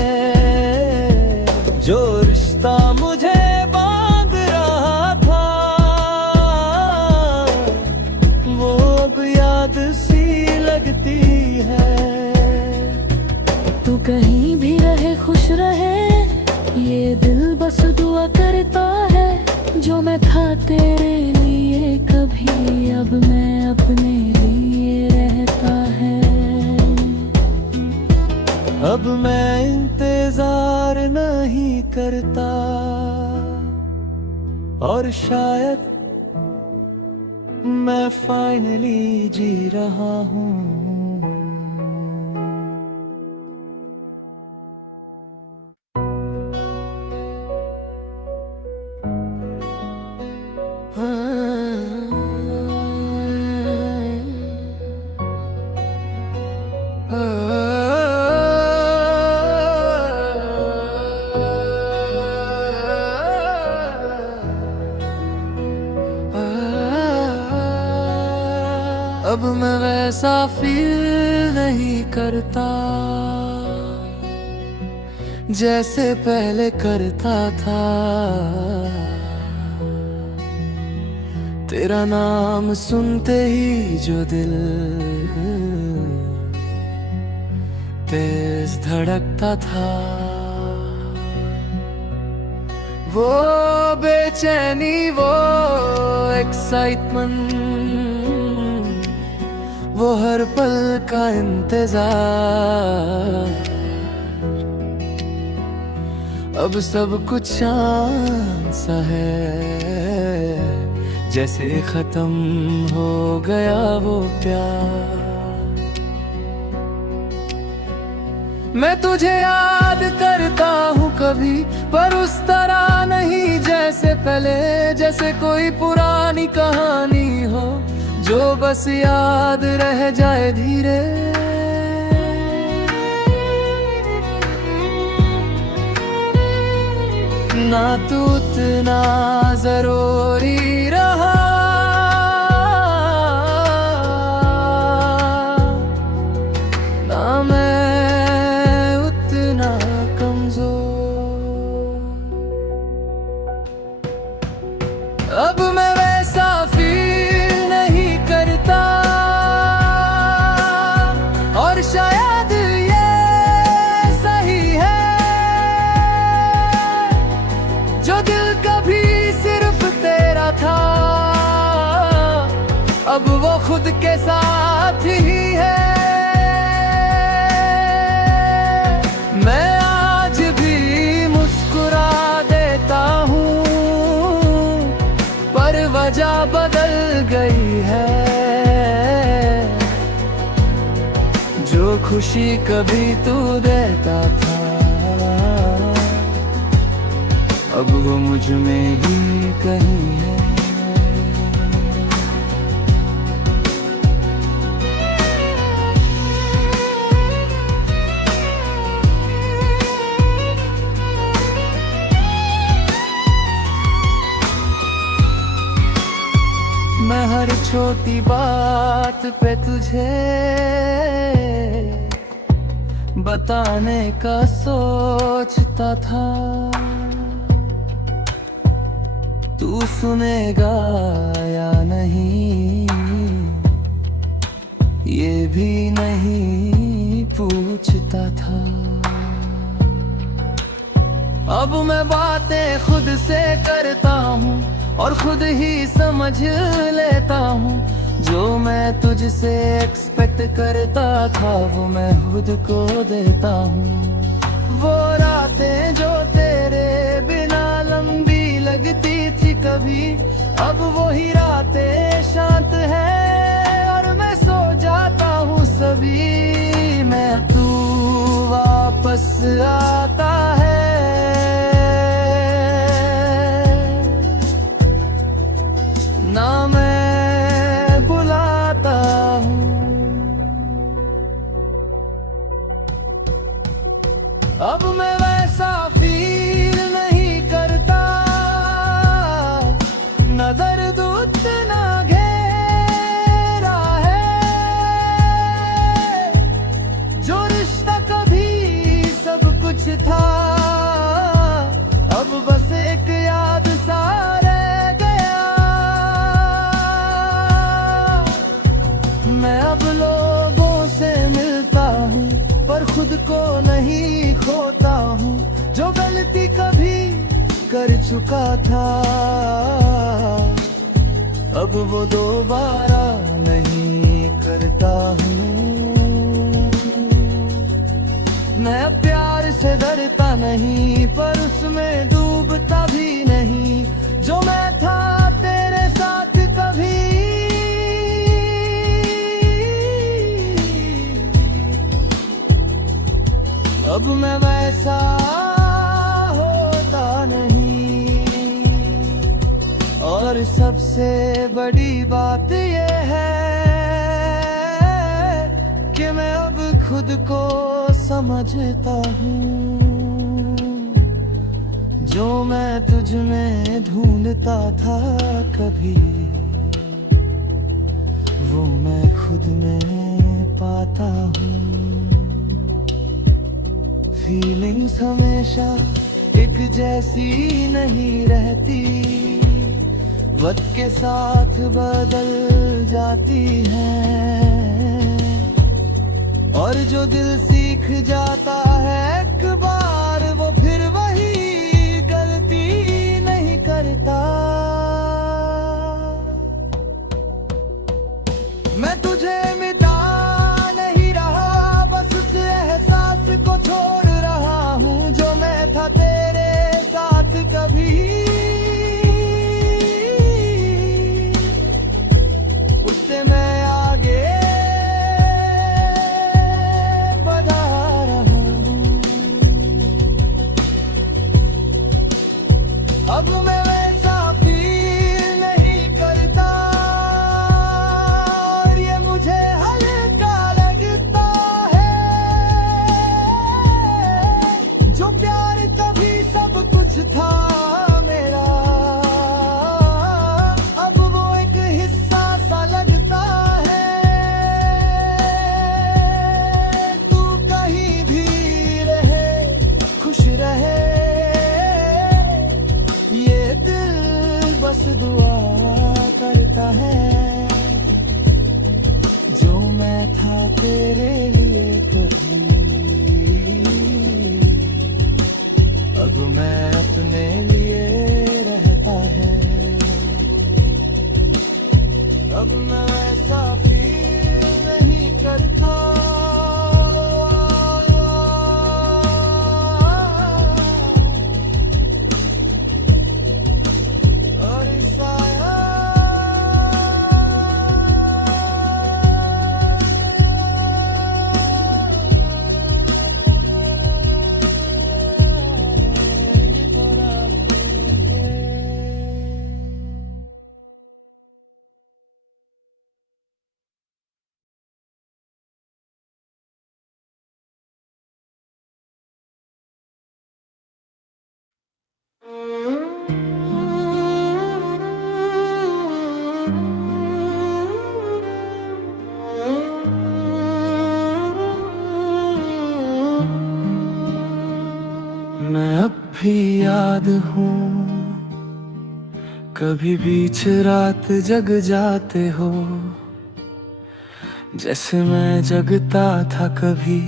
जो रिश्ता मुझे बांध रहा था वो अब याद सी लगती है। तू कहीं भी रहे खुश रहे ये दिल बस दुआ करता है, जो मैं था तेरे लिए कभी अब मैं अपने लिए रहता है। अब मैं इंतजार नहीं करता और शायद मैं फाइनली जी रहा हूँ। अब मैं वैसा फील नहीं करता जैसे पहले करता था। तेरा नाम सुनते ही जो दिल तेज धड़कता था, वो बेचैनी, वो एक्साइटमेंट, वो हर पल का इंतजार, अब सब कुछ शांत सा है, जैसे खत्म हो गया वो प्यार। मैं तुझे याद करता हूँ कभी, पर उस तरह नहीं जैसे पहले, जैसे कोई पुरानी कहानी हो जो बस याद रह जाए धीरे। ना तू उतना जरूरी रहा, ना मैं उतना कमजोर। अब मैं वैसा फील नहीं करता, और शायद ये सही है। जो दिल कभी सिर्फ तेरा था, अब वो खुद के साथ ही है। मैं आज भी मुस्कुरा देता हूँ, पर वजह बदल गई है। जो खुशी कभी तू देता था, अब वो मुझ में ही कहीं है। मैं हर छोटी बात पे तुझे बताने का सोचता था। तू सुनेगा या नहीं, ये भी नहीं पूछता था। अब मैं बातें खुद से करता हूँ, और खुद ही समझ लेता हूँ। जो मैं तुझसे एक्सपेक्ट करता था, वो मैं खुद को देता हूँ। वो रातें जो तेरे बिना लंबी लगती थी कभी, अब वही रातें शांत है, और मैं सो जाता हूँ सभी मैं तू वापस आता है। ना मैं बुलाता हूँ, अब मैं वैसा फील नहीं करता। न दर्द उतना गहरा है, जो रिश्ता कभी सब कुछ था, अब बस एक याद सा रह गया। मैं अब लोगों से मिलता हूँ, पर खुद को नहीं खोता हूँ। जो गलती कभी कर चुका था, अब वो दोबारा नहीं करता हूँ। मैं प्यार से डरता नहीं, पर उसमें डूबता भी नहीं। जो मैं था तेरे साथ कभी, अब मैं वैसा होता नहीं। और सबसे बड़ी बात ये है कि मैं अब खुद को समझता हूँ। जो मैं तुझ में ढूंढता था कभी, वो मैं खुद खुद में पाता हूँ। फीलिंग्स हमेशा एक जैसी नहीं रहती, वक्त के साथ बदल जाती हैं। और जो दिल सीख जाता है एक बार, वो फिर वही गलती नहीं करता। मैं तुझे मिटा नहीं रहा, बस उस एहसास को छोड़ रहा हूँ जो मैं था तेरे साथ कभी। उससे मैं आगे बढ़ा रहा हूँ। अब मैं वैसा फील नहीं करता, और ये मुझे हल्का लगता है। जो प्यार कभी सब कुछ था मेरा, अब वो एक हिस्सा सा लगता है। तू कहीं भी रहे, खुश रहे, ये दिल बस दुआ करता है। जो मैं था तेरे लिए कभी, अब मैं अपने लिए रहता है। अब मैं ऐसा फील नहीं करता। और साया मैं अब भी याद हूँ, कभी बीच रात जग जाते हो, जैसे मैं जगता था कभी।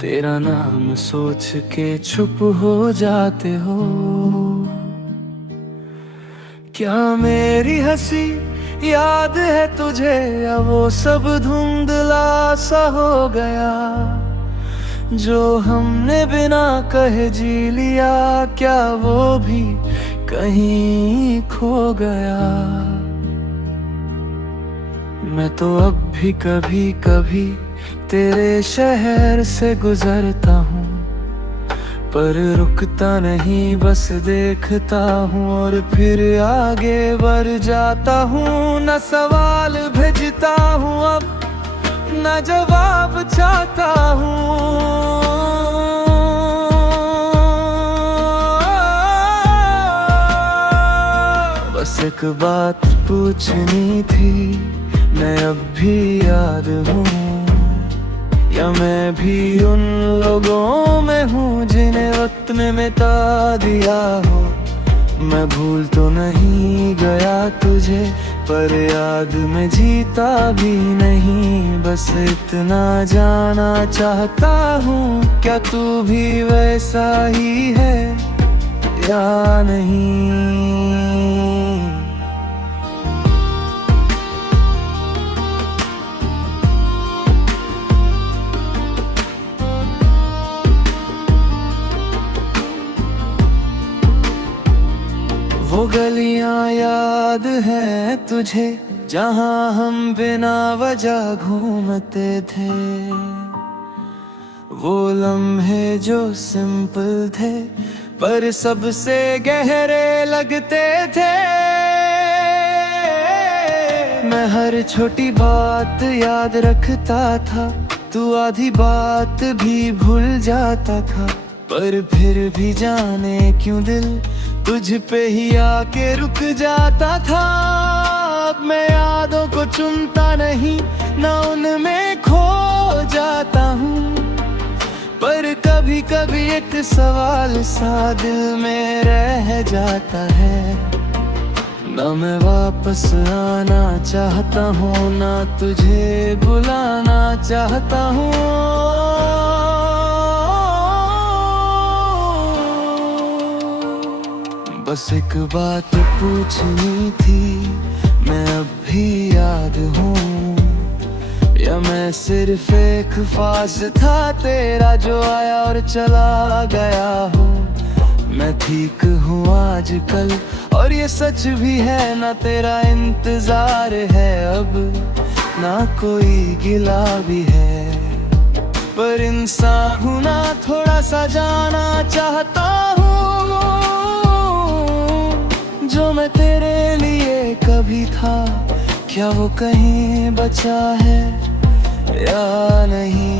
तेरा नाम सोच के चुप हो जाते हो। क्या मेरी हंसी याद है तुझे, या वो सब धुंधला सा हो गया जो हमने बिना कहे जी लिया? क्या वो भी कहीं खो गया? मैं तो अब भी कभी कभी तेरे शहर से गुजरता हूँ, पर रुकता नहीं, बस देखता हूँ और फिर आगे बढ़ जाता हूँ। न सवाल भेजता हूँ अब, न जवाब चाहता हूँ। बस एक बात पूछनी थी, मैं अब भी याद हूँ, या मैं भी उन लोगों में हूँ जिन्हें वक्त ने मिटा दिया हो? मैं भूल तो नहीं गया तुझे, पर याद में जीता भी नहीं। बस इतना जाना चाहता हूँ, क्या तू भी वैसा ही है या नहीं? वो गलियां याद हैं तुझे, जहां हम बिना वजह घूमते थे? वो लम्हे जो सिंपल थे, पर सबसे गहरे लगते थे। मैं हर छोटी बात याद रखता था, तू आधी बात भी भूल जाता था। पर फिर भी जाने क्यों दिल तुझ पे ही आके रुक जाता था। मैं यादों को चुनता नहीं, ना उनमें खो जाता हूँ। पर कभी कभी एक सवाल सा दिल में रह जाता है, ना मैं वापस आना चाहता हूँ, ना तुझे बुलाना चाहता हूँ। बस एक बात पूछनी थी, मैं अब भी याद हूँ, या मैं सिर्फ एक ख्वास था तेरा जो आया और चला गया हो। मैं ठीक हूँ आजकल और ये सच भी है, ना तेरा इंतजार है अब, ना कोई गिला भी है। पर इंसान हूँ ना, थोड़ा सा जाना चाहता हूँ, जो मैं तेरे लिए कभी था, क्या वो कहीं बचा है या नहीं।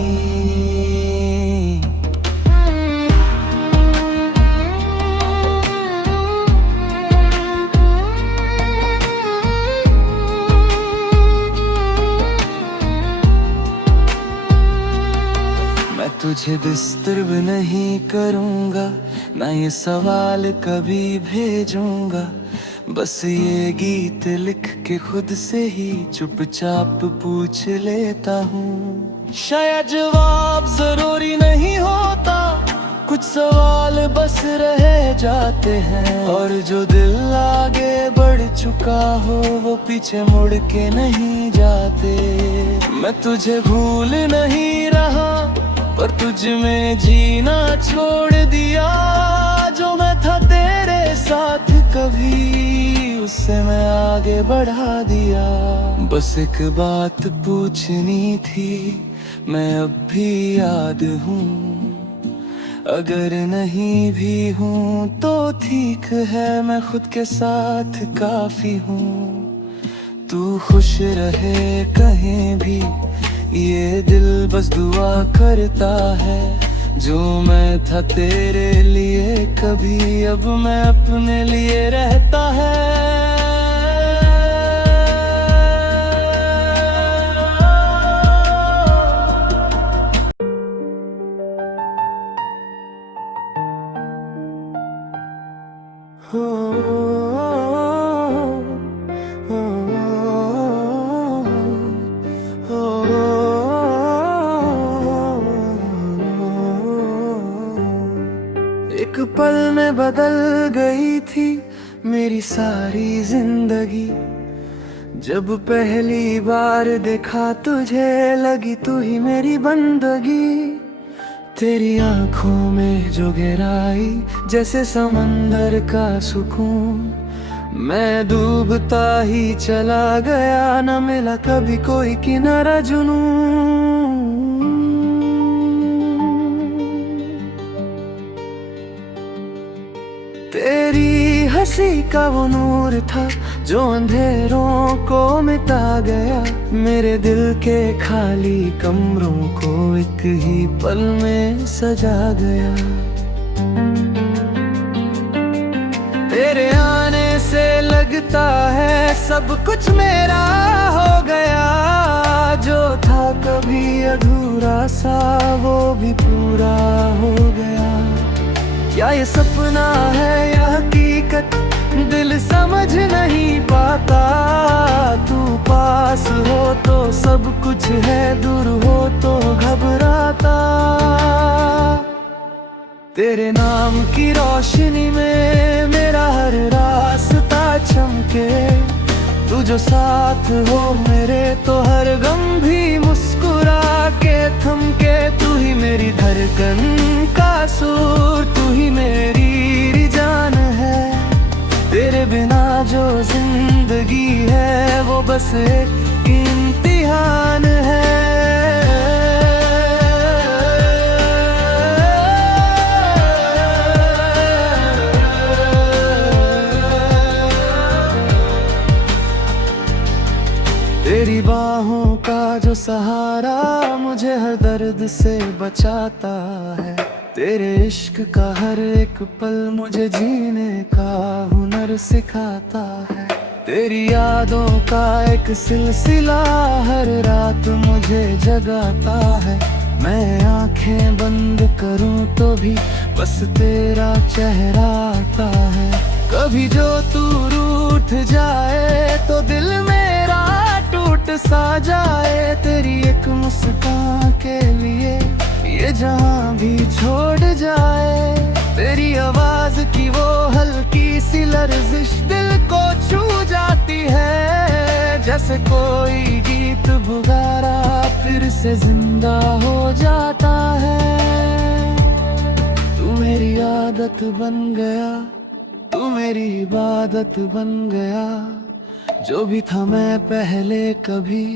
मैं तुझे डिस्टर्ब नहीं करूँगा, ना ये सवाल कभी भेजूंगा, बस ये गीत लिख के खुद से ही चुपचाप पूछ लेता हूँ। शायद जवाब जरूरी नहीं होता, कुछ सवाल बस रह जाते हैं, और जो दिल आगे बढ़ चुका हो वो पीछे मुड़ के नहीं जाते। मैं तुझे भूल नहीं रहा, पर तुझ में जीना छोड़ दिया, जो मैं था तेरे साथ कभी, उससे मैं आगे बढ़ा दिया। बस एक बात पूछनी थी, मैं अब भी याद हूँ, अगर नहीं भी हूँ तो ठीक है, मैं खुद के साथ काफी हूँ। तू खुश रहे कहीं भी, ये दिल बस दुआ करता है, जो मैं था तेरे लिए कभी, अब मैं अपने लिए रहता है। एक पल में बदल गई थी मेरी सारी जिंदगी, जब पहली बार देखा तुझे लगी तू ही मेरी बंदगी। तेरी आंखों में जो गहराई जैसे समंदर का सुकून, मैं डूबता ही चला गया, न मिला कभी कोई किनारा जुनून। तेरी हंसी का वो नूर था जो अंधेरों को मिटा गया, मेरे दिल के खाली कमरों को एक ही पल में सजा गया। तेरे आने से लगता है सब कुछ मेरा हो गया, जो था कभी अधूरा सा वो भी पूरा हो गया। क्या ये सपना है या हकीकत, दिल समझ नहीं पाता। तू पास हो तो सब कुछ है, दूर हो तो घबराता। तेरे नाम की रोशनी में मेरा हर रास्ता चमके, तू जो साथ हो मेरे तो हर गम भी मुस्कुरा के थमके। तू ही मेरी धड़कन का सुर, तू ही मेरी जान है, तेरे बिना जो जिंदगी है वो बस एक इम्तिहान है। तेरी बाहों का जो सहारा मुझे हर दर्द से बचाता है, तेरे इश्क का हर एक पल मुझे जीने का हुनर सिखाता है। तेरी यादों का एक सिलसिला हर रात मुझे जगाता है। मैं आंखें बंद करूं तो भी बस तेरा चेहरा आता है। कभी जो तू रूठ जाए तो दिल मेरा टूट सा जाए। तेरी एक मुस्कान के लिए ये जहां भी छोड़ जाए। तेरी आवाज की वो हल्की सी लर्जिश दिल को छू जाती है। जैसे कोई गीत पुकारा फिर से जिंदा हो जाता है। तू मेरी आदत बन गया, तू मेरी इबादत बन गया। जो भी था मैं पहले कभी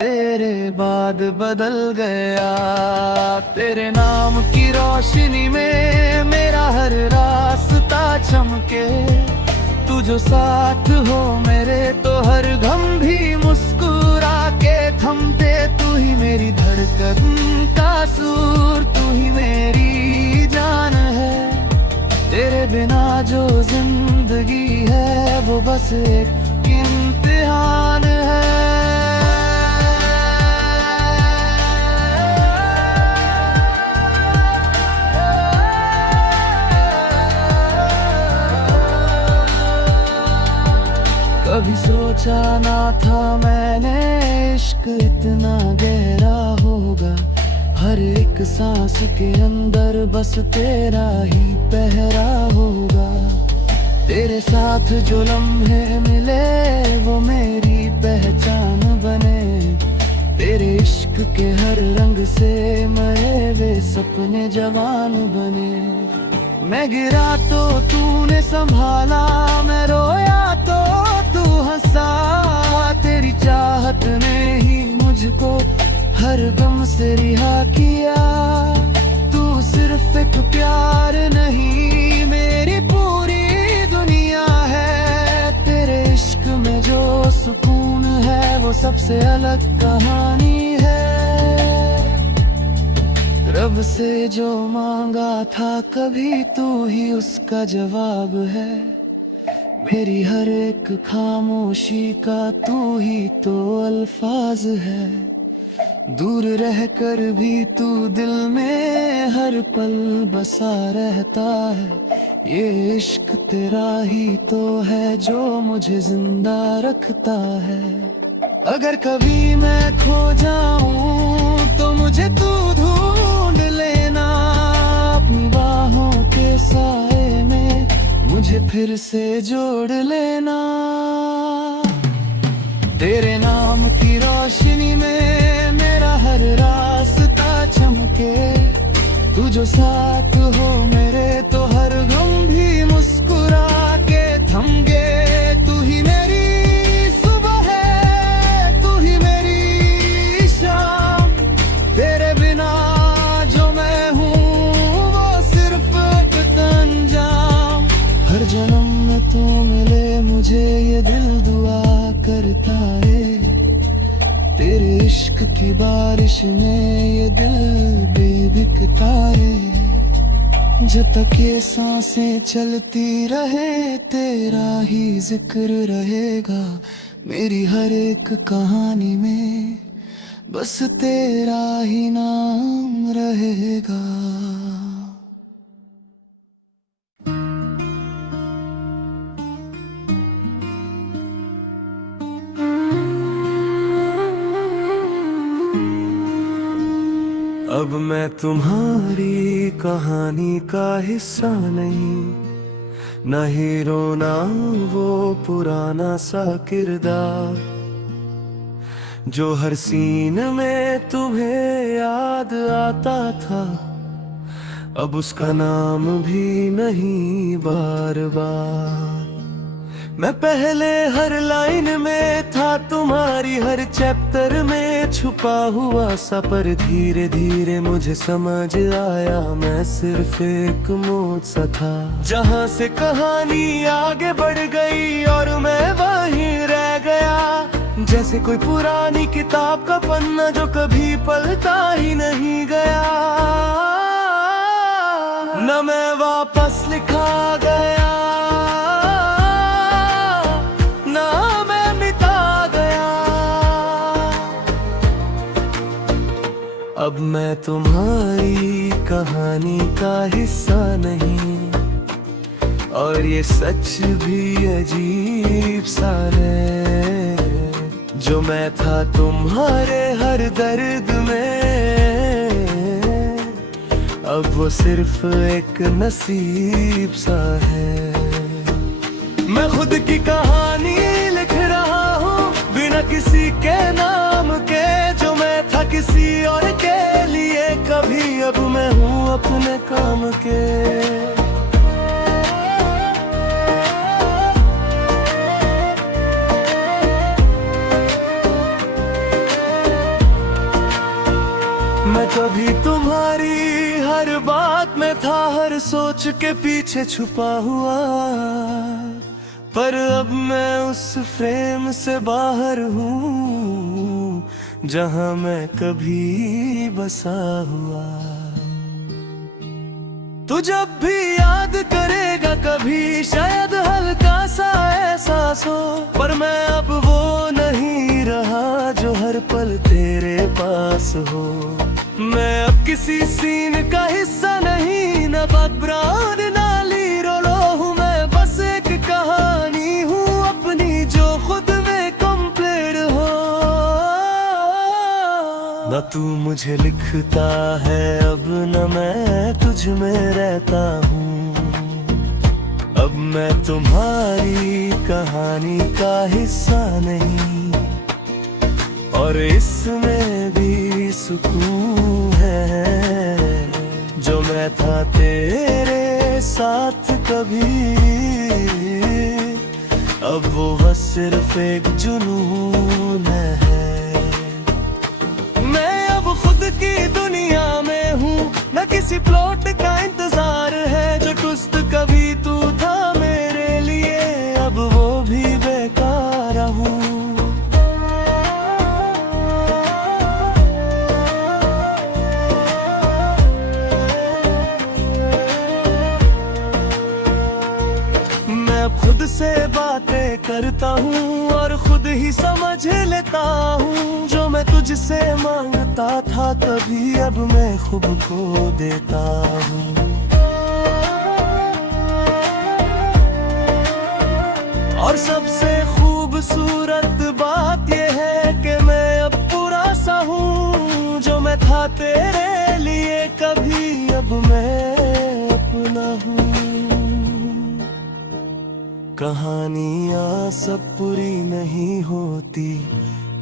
तेरे बाद बदल गया। तेरे नाम की रोशनी में मेरा हर रास्ता चमके। तू जो साथ हो मेरे तो हर गम भी मुस्कुरा के थम दे। तू ही मेरी धड़कन का सुर, तू ही मेरी जान है। तेरे बिना जो जिंदगी है वो बस एक इम्तिहान है। कभी सोचा ना था मैंने इश्क इतना गहरा होगा। हर एक सांस के अंदर बस तेरा ही पहरा होगा। तेरे साथ जो लम्हे मिले वो मेरी पहचान बने। तेरे इश्क के हर रंग से मरे वे सपने जवान बने। मैं गिरा तो तूने संभाला, मैं रोया तो तू हंसा। तेरी चाहत ने ही मुझको हर गम से रिहा किया। तू सिर्फ एक प्यार नहीं मेरी पूरी दुनिया है। तेरे इश्क में जो सुकून है वो सबसे अलग कहानी है। रब से जो मांगा था कभी तू ही उसका जवाब है। मेरी हर एक खामोशी का तू ही तो अल्फाज है। दूर रहकर भी तू दिल में हर पल बसा रहता है। ये इश्क तेरा ही तो है जो मुझे जिंदा रखता है। अगर कभी मैं खो जाऊं तो मुझे तू ढूंढ लेना। अपनी बाहों के साए में मुझे फिर से जोड़ लेना। तेरे नाम की रोशनी में मेरा हर रास्ता चमके। तू जो साथ हो मेरे तो हर गम भी मुस्कुरा के थम गए। तू ही मेरी सुबह है, तू ही मेरी शाम। तेरे बिना जो मैं हूँ वो सिर्फ एक अंजाम। हर जन्म में तू मिले मुझे ये दिल दुआ करता है। तेरे इश्क की बारिश में ये दिल बेबिकता है। जब तक ये सांसें चलती रहे तेरा ही जिक्र रहेगा। मेरी हर एक कहानी में बस तेरा ही नाम रहेगा। अब मैं तुम्हारी कहानी का हिस्सा नहीं, न हीरो ना वो पुराना सा किरदार जो हर सीन में तुम्हें याद आता था। अब उसका नाम भी नहीं बार बार। मैं पहले हर लाइन में था तुम्हारी हर चैप्टर में छुपा हुआ सा, पर धीरे धीरे मुझे समझ आया मैं सिर्फ एक मोड़ सा था। जहाँ से कहानी आगे बढ़ गई और मैं वहीं रह गया, जैसे कोई पुरानी किताब का पन्ना जो कभी पलटा ही नहीं गया। न मैं वापस लिखा गया, ना अब मैं तुम्हारी कहानी का हिस्सा नहीं, और ये सच भी अजीब सा है। जो मैं था तुम्हारे हर दर्द में, अब वो सिर्फ एक नसीब सा है। मैं खुद की कहानी लिख रहा हूँ बिना किसी के नाम के। जो मैं था किसी और के लिए कभी, अब मैं हूँ अपने काम के। मैं कभी तुम्हारी हर बात में था, हर सोच के पीछे छुपा हुआ, पर अब मैं उस फ्रेम से बाहर हूँ जहाँ मैं कभी बसा हुआ। तू जब भी याद करेगा कभी, शायद हल्का सा एहसास हो, पर मैं अब वो नहीं रहा जो हर पल तेरे पास हो। मैं अब किसी सीन का हिस्सा नहीं, न बैकग्राउंड ना लीड हूँ मैं, बस एक कहानी हूँ अपनी जो खुद में कंप्लीट हो। न तू मुझे लिखता है अब, न मैं तुझ में रहता हूँ। अब मैं तुम्हारी कहानी का हिस्सा नहीं, और इसमें भी सुकून है। जो मैं था तेरे साथ कभी, अब वो बस सिर्फ एक जुनून है। मैं अब खुद की दुनिया में हूँ, न किसी प्लॉट का इंतजार है। जो ट्विस्ट कभी तू था मेरे लिए, अब वो भी बेकार हूँ। खुद से बातें करता हूँ और खुद ही समझ लेता हूँ। जो मैं तुझसे मांगता था कभी, अब मैं खुद को देता हूँ। और सबसे खूबसूरत बात ये है कि मैं अब पूरा सा हूँ। जो मैं था तेरे लिए कभी, अब मैं अपना हूँ। कहानियाँ सब पूरी नहीं होती,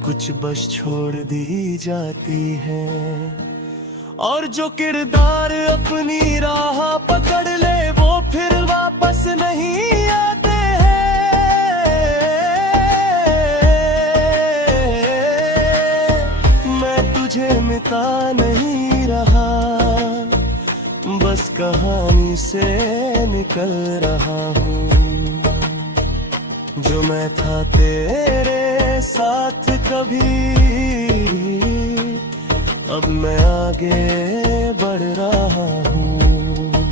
कुछ बस छोड़ दी जाती है। और जो किरदार अपनी राह पकड़ ले, वो फिर वापस नहीं आते हैं। मैं तुझे मिटा नहीं रहा, बस कहानी से निकल रहा हूँ। जो मैं था तेरे साथ कभी, अब मैं आगे बढ़ रहा हूँ।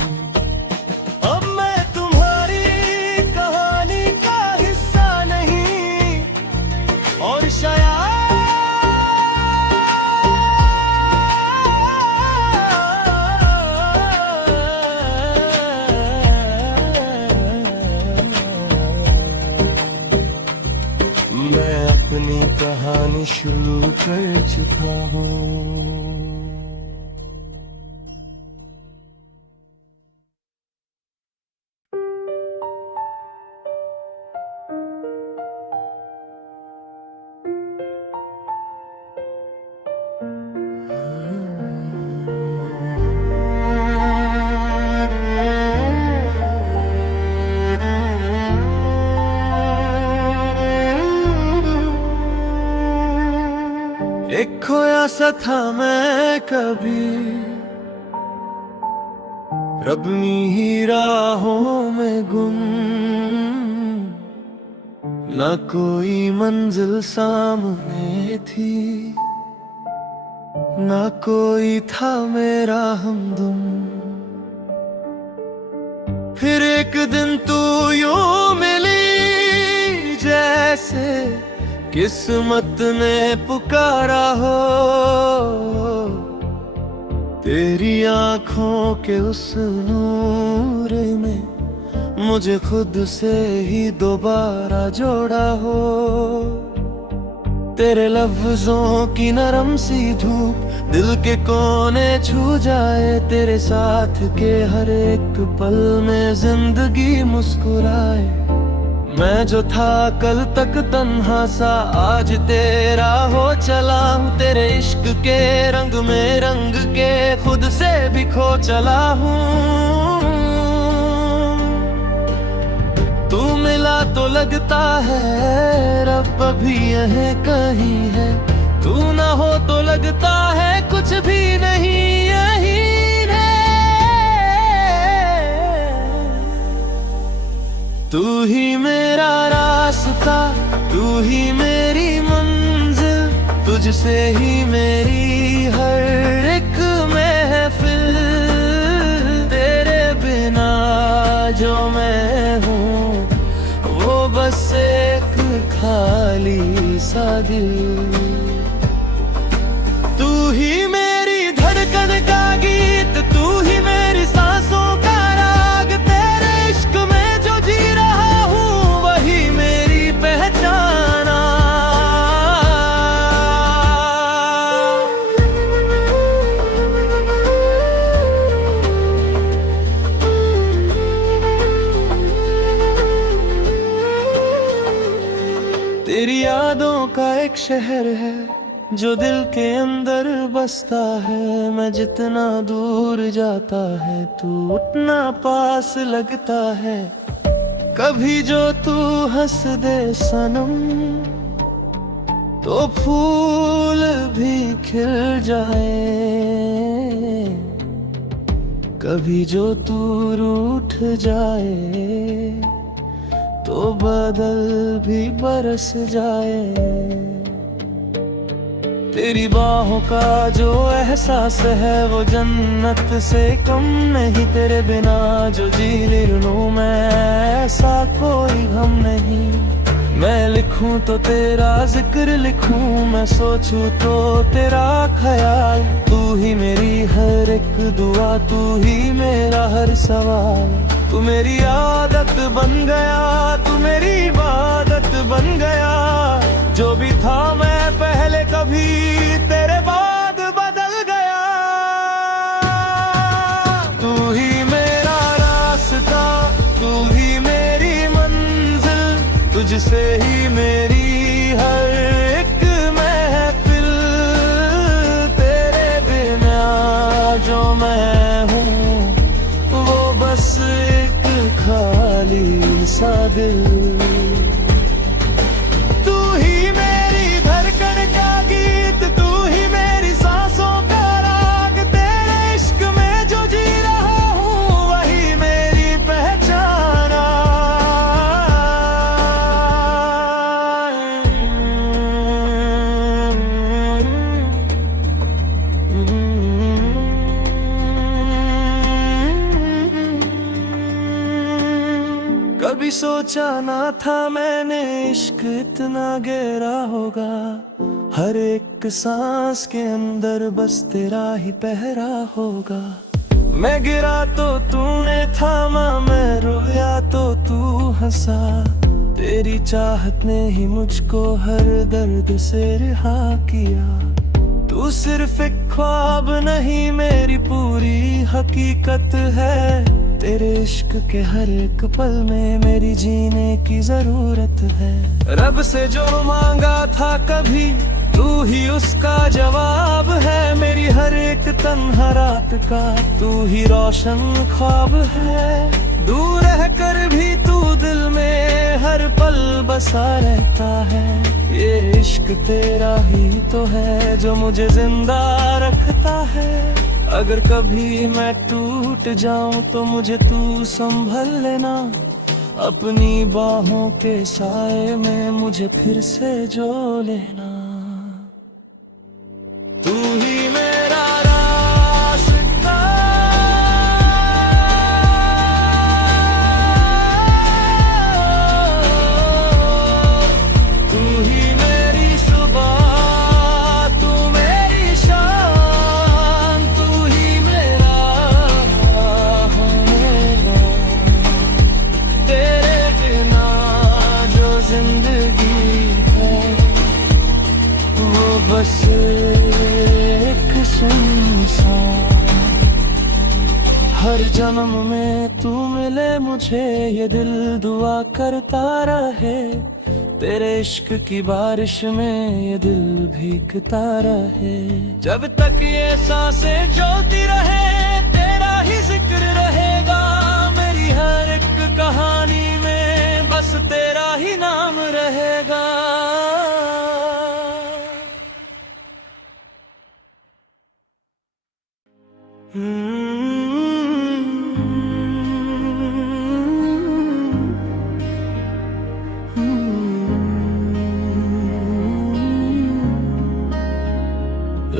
अब मैं तुम्हारी कहानी का हिस्सा नहीं, और शायद मैं अपनी कहानी शुरू कर चुका हूँ। एक खोया सा था मैं कभी, रबनी ही राहों में गुम। ना कोई मंजिल सामने थी, ना कोई था मेरा हमदम। फिर एक दिन तू यूं मिली, जैसे किस्मत ने पुकारा हो। तेरी आंखों के उस नूर में मुझे खुद से ही दोबारा जोड़ा हो। तेरे लफ्जों की नरम सी धूप दिल के कोने छू जाए। तेरे साथ के हर एक पल में जिंदगी मुस्कुराए। मैं जो था कल तक तन्हा सा आज तेरा हो चला हूँ। तेरे इश्क के रंग में रंग के खुद से भी खो चला हूँ। तू मिला तो लगता है रब अभी यहीं कहीं है। तू ना हो तो लगता है कुछ भी नहीं यहीं है। तू ही मेरा रास्ता, तू ही मेरी मंजिल, तुझसे ही मेरी हर एक महफिल। तेरे बिना जो मैं हूँ वो बस एक खाली सा दिल। तू ही मेरी धड़कन का गीत, तू ही मेरी सांसों का राग। तेरे इश्क में जो जी रहा हूँ वही मेरी पहचाना। तेरी यादों का एक शहर है जो दिल के अंदर बसता है। मैं जितना दूर जाता है तू उतना पास लगता है। कभी जो तू हंस दे सनम तो फूल भी खिल जाए। कभी जो तू रूठ जाए तो बादल भी बरस जाए। तेरी बाहों का जो एहसास है वो जन्नत से कम नहीं। तेरे बिना जो जी लूं मैं ऐसा कोई गम नहीं। मैं लिखूं तो तेरा जिक्र लिखूं, मैं सोचूं तो तेरा ख्याल। तू ही मेरी हर एक दुआ, तू ही मेरा हर सवाल। तू मेरी आदत बन गया, तू मेरी इबादत बन गया। जो भी था मैं पहले कभी तेरे बाद बदल गया। तू ही मेरा रास्ता, तू ही मेरी मंजिल, तुझसे ही मेरी हर एक महफिल। तेरे बिना जो मैं हूँ वो बस एक खाली सा दिल। कभी सोचा ना था मैंने इश्क इतना गहरा होगा। हर एक सांस के अंदर बस तेरा ही पहरा होगा। मैं गिरा तो तूने थामा, मैं रोया तो तू हंसा। तेरी चाहत ने ही मुझको हर दर्द से रिहा किया। तू सिर्फ एक ख्वाब नहीं मेरी पूरी हकीकत है। तेरे इश्क के हर एक पल में मेरी जीने की जरूरत है। रब से जो मांगा था कभी तू ही उसका जवाब है। मेरी हर एक तन्हा रात का तू ही रोशन ख्वाब है। दूर रह कर भी तू दिल में हर पल बसा रहता है। ये इश्क तेरा ही तो है जो मुझे जिंदा रखता है। अगर कभी मैं टूट जाऊं तो मुझे तू संभल लेना। अपनी बाहों के साए में मुझे फिर से जो लेना। तू ही मेरा रास्ता, तू ही मेरी सुबह, तू मेरी शाम, तू ही एक सुनसान। हर जन्म में तू मिले मुझे, ये दिल दुआ करता रहे। तेरे इश्क की बारिश में ये दिल भीगता रहे। जब तक ये सांसें चलती रहे, तेरा ही जिक्र रहेगा। मेरी हर एक कहानी में बस तेरा ही नाम रहेगा।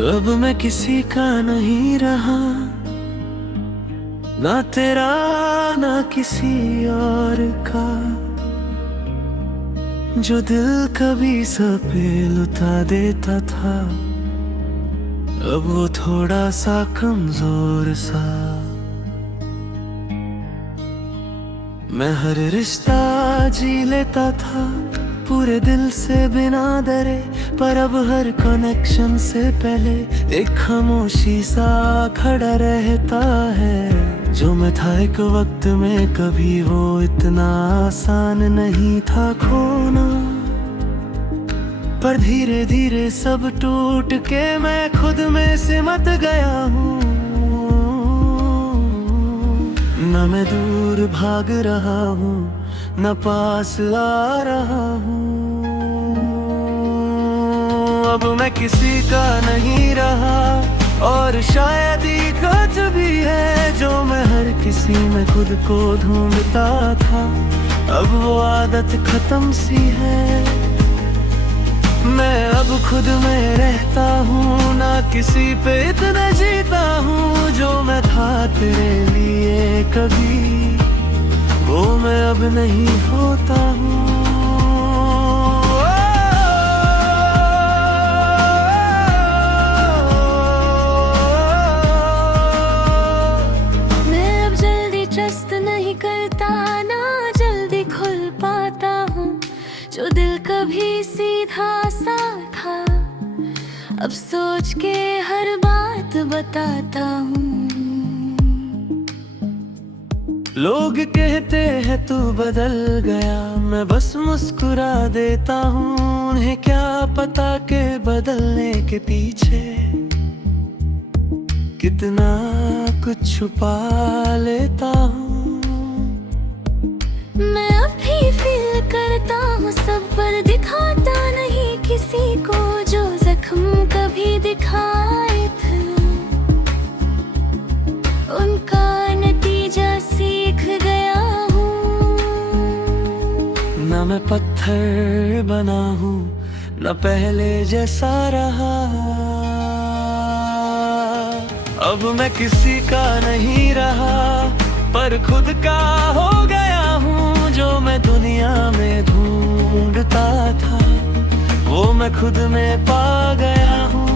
अब मैं किसी का नहीं रहा, ना तेरा ना किसी और का। जो दिल कभी सपे लुटा देता था, अब वो थोड़ा सा कमजोर सा। मैं हर रिश्ता जी लेता था पूरे दिल से बिना डरे, पर अब हर कनेक्शन से पहले एक खामोशी सा खड़ा रहता है। जो मैं था एक वक्त में, कभी वो इतना आसान नहीं था खोना। पर धीरे धीरे सब टूट के मैं खुद में सिमट गया हूँ। न मैं दूर भाग रहा हूँ, न पास आ रहा हूँ। अब मैं किसी का नहीं रहा, और शायद ही कुछ भी है जो मैं हर किसी में खुद को ढूंढता था। अब वो आदत खत्म सी है, मैं अब खुद में रहता हूँ। ना किसी पे इतना जीता हूँ जो मैं था तेरे लिए कभी, वो मैं अब नहीं होता हूँ। मैं अब जल्दी ट्रस्ट नहीं करता, ना जल्दी खुल पाता हूँ। जो दिल कभी सीधा सा था, अब सोच के हर बात बताता हूँ। लोग कहते हैं तू बदल गया, मैं बस मुस्कुरा देता हूँ। उन्हें क्या पता के बदलने के पीछे कितना कुछ छुपा लेता हूँ। मैं अब भी फील करता हूँ सब, पर दिखाता नहीं किसी को। जो जख्म कभी दिखाए थे, उनका नतीजा सीख गया हूँ। न मैं पत्थर बना हूँ, न पहले जैसा रहा। अब मैं किसी का नहीं रहा, पर खुद का हो गया हूँ। जो मैं दुनिया में ढूंढता था, वो मैं खुद में पा गया हूँ।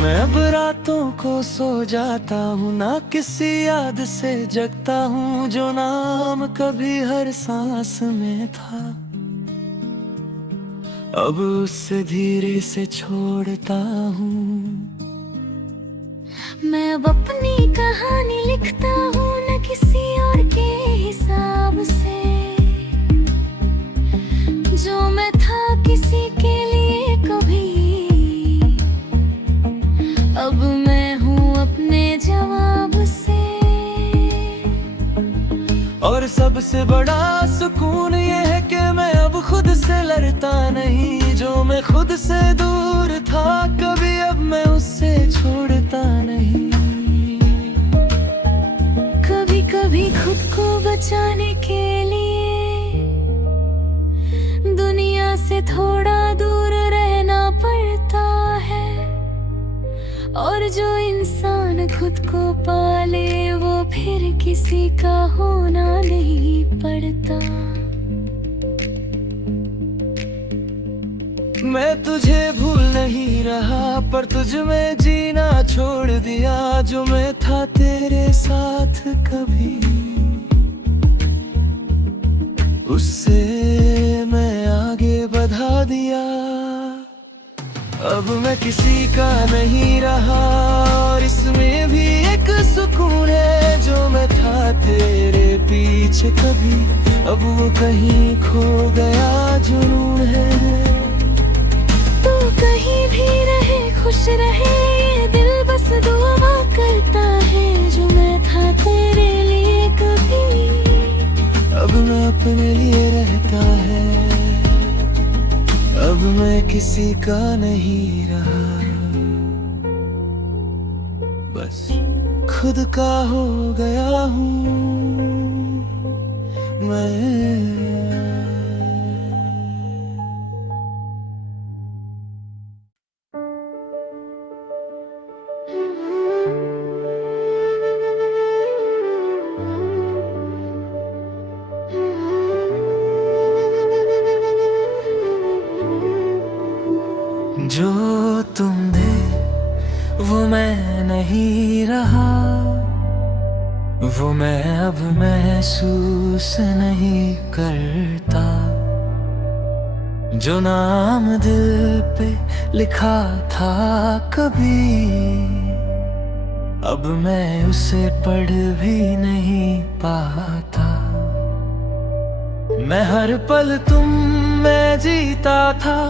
मैं अब रातों को सो जाता हूँ, ना किसी याद से जगता हूँ। जो नाम कभी हर सांस में था, अब उससे धीरे से छोड़ता हूँ। मैं अब अपनी कहानी लिखता हूँ, न किसी और के हिसाब से। जो मैं था किसी के लिए कभी, अब मैं हूँ अपने जवाब से। और सबसे बड़ा सुकून ये है कि मैं अब खुद से लड़ता नहीं। जो मैं खुद से दूर था कभी, अब मैं उससे छोड़ता नहीं। कभी कभी खुद को बचाने के लिए दुनिया से थोड़ा दूर रहना पड़ता है। और जो इंसान खुद को पाले, वो फिर किसी का होना नहीं पड़ता। मैं तुझे भूल नहीं रहा, पर तुझ में जीना छोड़ दिया जो मैं था तेरे साथ कभी, उससे मैं आगे बढ़ा दिया। अब मैं किसी का नहीं रहा और इसमें भी एक सुकून है। जो मैं था तेरे पीछे कभी, अब वो कहीं खो गया जुनून है। तू कहीं भी रहे खुश रहे, ये दिल बस दुआ करता है। जो मैं था तेरे लिए कभी, अब मैं अपने लिए रहता है। अब मैं किसी का नहीं रहा, बस खुद का हो गया हूँ मैं। जो तुम थे वो मैं नहीं रहा, वो मैं अब महसूस नहीं करता। जो नाम दिल पे लिखा था कभी, अब मैं उसे पढ़ भी नहीं पाता। मैं हर पल तुम में जीता था,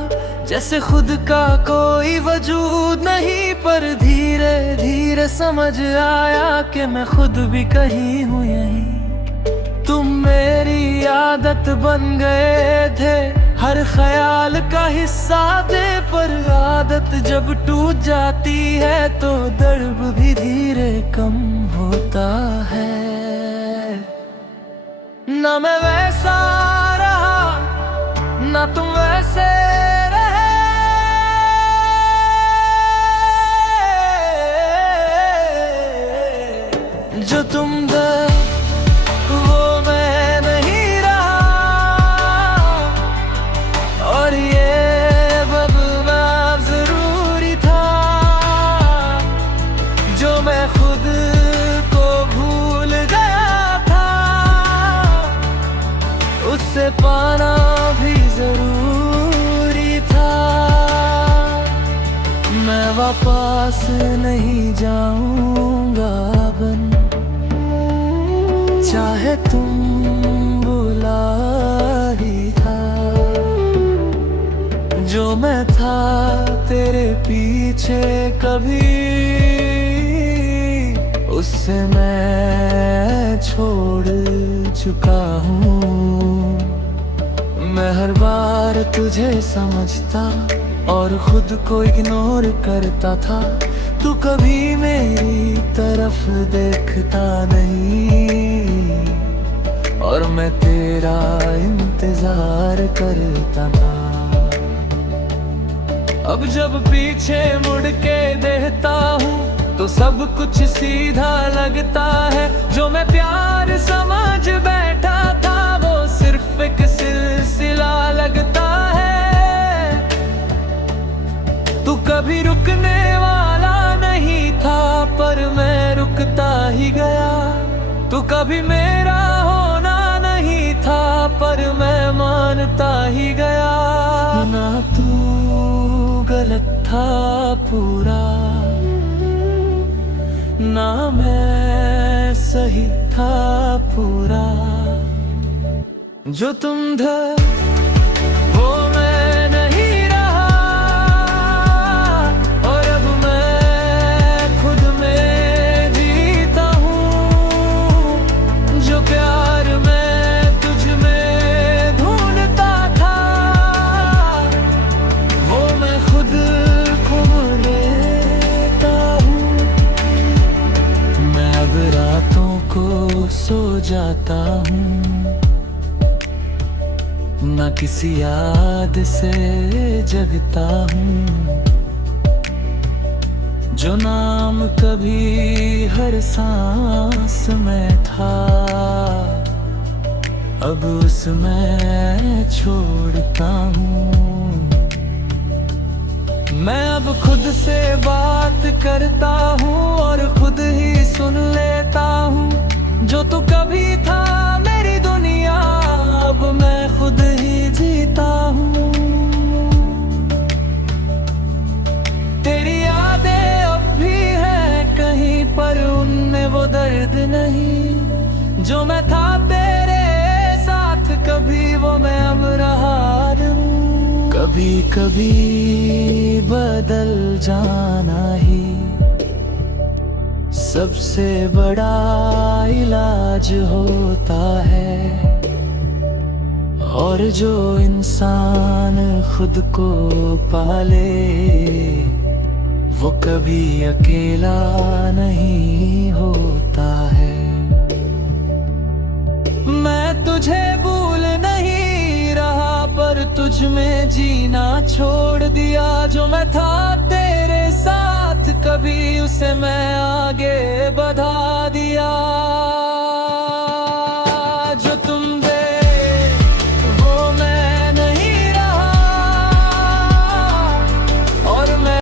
जैसे खुद का कोई वजूद नहीं। पर धीरे धीरे समझ आया कि मैं खुद भी कहीं हूँ यहीं। तुम मेरी आदत बन गए थे, हर ख्याल का हिस्सा थे। पर आदत जब टूट जाती है तो दर्द भी धीरे कम होता है। ना मैं वैसा रहा, ना तुम वैसे रहे। जो तुम थे वो मैं नहीं रहा, और ये बदलना जरूरी था। जो मैं खुद को भूल गया था, उससे पाना भी जरूरी था। मैं वापस नहीं जाऊंगा बन, चाहे तुम बुला ही था। जो मैं था तेरे पीछे कभी, उससे मैं छोड़ चुका हूँ। मैं हर बार तुझे समझता और खुद को इग्नोर करता था। तू कभी मेरी तरफ देखता नहीं, और मैं तेरा इंतजार करता था। अब जब पीछे मुड़ के देखता हूँ तो सब कुछ सीधा लगता है। जो मैं प्यार समझ बैठा था वो सिर्फ एक सिलसिला लगता है। तू कभी रुकने वाला नहीं था पर मैं रुकता ही गया। तू कभी मेरा होना नहीं था पर मैं मानता ही गया। ना तू गलत था पूरा, ना मैं सही था पूरा। जो तुम थे वो मैं नहीं रहा, और अब मैं खुद में जीता हूँ। जो प्यार मैं तुझ में ढूंढता था वो मैं खुद को लेता हूँ। मैं अब रातों को सो जाता हूँ, ना किसी याद से जगता हूँ। जो नाम कभी हर सांस में था अब उसमें छोड़ता हूँ। मैं अब खुद से बात करता हूँ और खुद ही सुन लेता हूँ। जो तू कभी था मेरी दुनिया, अब मैं खुद ही जीता हूँ। तेरी यादें अब भी हैं कहीं पर, उनमें वो दर्द नहीं। जो मैं था तेरे साथ कभी, वो मैं अब रहा हूँ। कभी कभी बदल जाना ही सबसे बड़ा इलाज होता है। और जो इंसान खुद को पाले, वो कभी अकेला नहीं होता है। मैं तुझे भूल नहीं रहा, पर तुझ में जीना छोड़ दिया। जो मैं था तेरे साथ कभी, उसे मैं आगे बढ़ा दिया। जो तुम दे वो मैं नहीं रहा, और मैं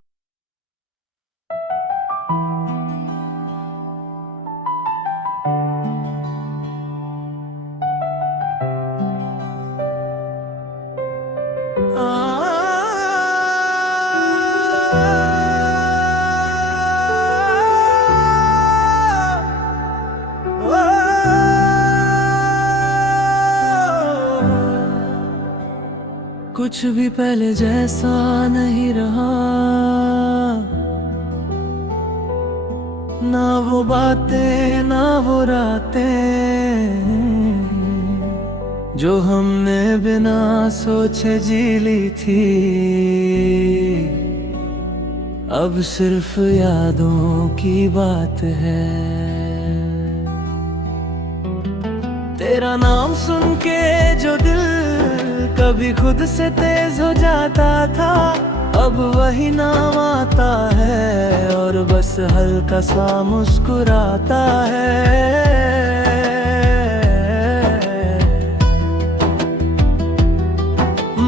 कुछ भी पहले जैसा नहीं रहा। ना वो बातें ना वो रातें जो हमने बिना सोचे जी ली थी, अब सिर्फ यादों की बात है। तेरा नाम सुन के जो दिल कभी खुद से तेज हो जाता था, अब वही नाम आता है और बस हल्का सा मुस्कुराता है।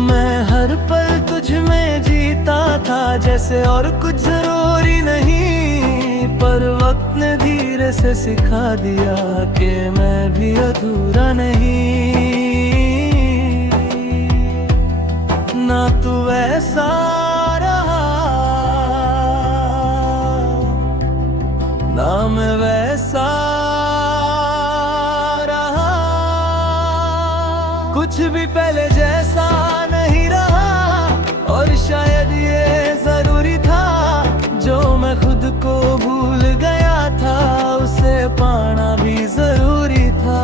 मैं हर पल तुझ में जीता था जैसे, और कुछ जरूरी नहीं। पर वक्त ने धीरे से सिखा दिया कि मैं भी अधूरा नहीं। ना तू वैसा रहा, ना मैं वैसा रहा। कुछ भी पहले जैसा नहीं रहा, और शायद ये जरूरी था। जो मैं खुद को भूल गया था, उसे पाना भी जरूरी था।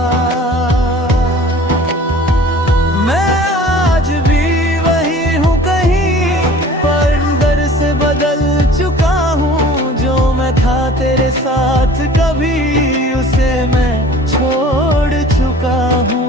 मैं आज भी वही हूँ कहीं, पर अंदर से बदल चुका हूँ। जो मैं था तेरे साथ कभी, उसे मैं छोड़ चुका हूँ।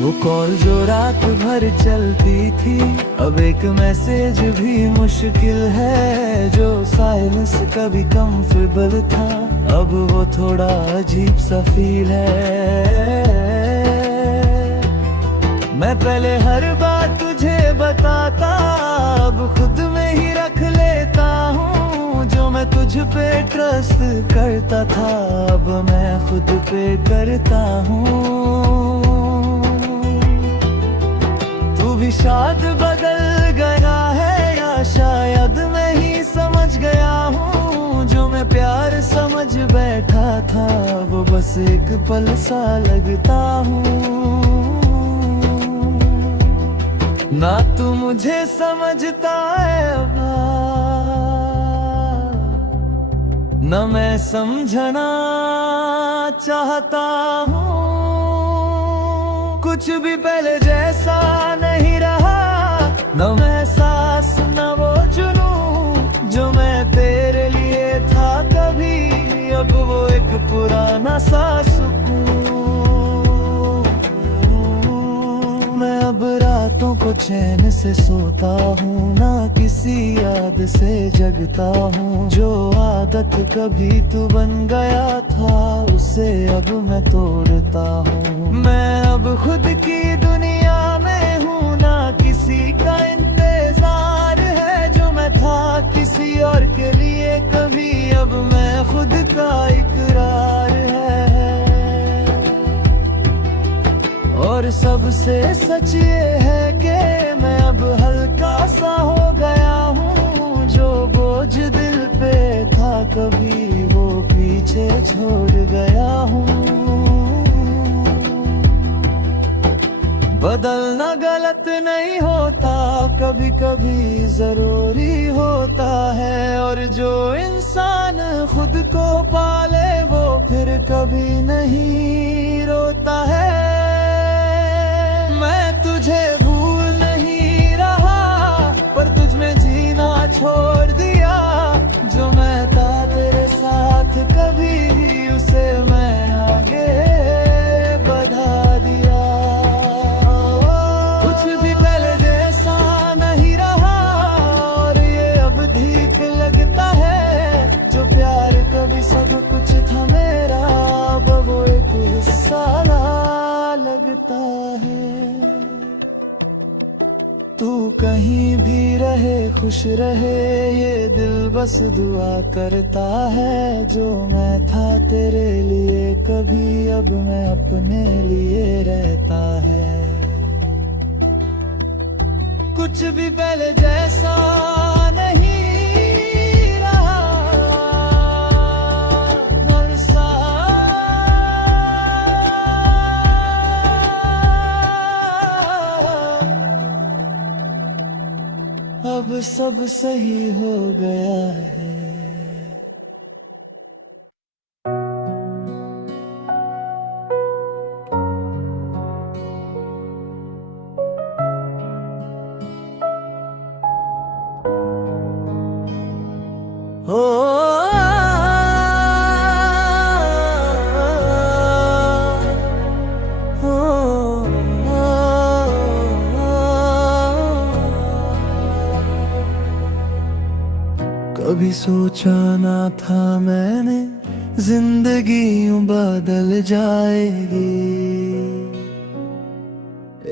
वो कॉल जो रात भर चलती थी, अब एक मैसेज भी मुश्किल है। जो साइलेंस कभी कंफर्टेबल था, अब वो थोड़ा अजीब सा फील है। मैं पहले हर बात तुझे बताता, अब खुद में ही रख लेता हूँ। जो मैं तुझ पे ट्रस्ट करता था, अब मैं खुद पे करता हूँ। भी शायद बदल गया है, या शायद मैं ही समझ गया हूँ। जो मैं प्यार समझ बैठा था, वो बस एक पल सा लगता हूँ। ना तू मुझे समझता है अब, न मैं समझना चाहता हूँ। कुछ भी पहले जैसा नहीं रहा, न मैं एहसास न वो जुनून जो मैं तेरे लिए था कभी। अब वो एक पुराना सा सुकून। मैं अब रातों को चैन से सोता हूँ, ना किसी याद से जगता हूँ। जो आदत कभी तू बन गया था, उसे अब मैं तोड़ता हूँ। मैं अब खुद की दुनिया में हूँ, ना किसी का इंतजार है। जो मैं था किसी और के लिए कभी, अब मैं खुद का इकरार है। और सबसे सच ये है कि मैं अब हल्का सा हो गया हूँ। जो बोझ दिल पे था कभी, वो पीछे छोड़ गया हूँ। बदलना गलत नहीं होता, कभी कभी जरूरी होता है। और जो इंसान खुद को पाले, वो फिर कभी नहीं रोता है। मैं तुझे भूल नहीं रहा, पर तुझ में जीना छोड़ दिया। जो मैं था तेरे साथ कभी, उसे मैं आगे बढ़ा दिया। कुछ भी पहले जैसा नहीं रहा, और ये अब ठीक लगता है। जो प्यार कभी सब कुछ था मेरा, अब वो एक हिस्सा लगता है। तू कहीं भी रहे, खुश रहे, ये दिल बस दुआ करता है। जो मैं था तेरे लिए कभी, अब मैं अपने लिए रहता है। कुछ भी पहले जैसा नहीं रहा, हर अब सब सही हो गया है। हो कभी सोचा ना था मैंने, जिंदगी यूं बदल जाएगी।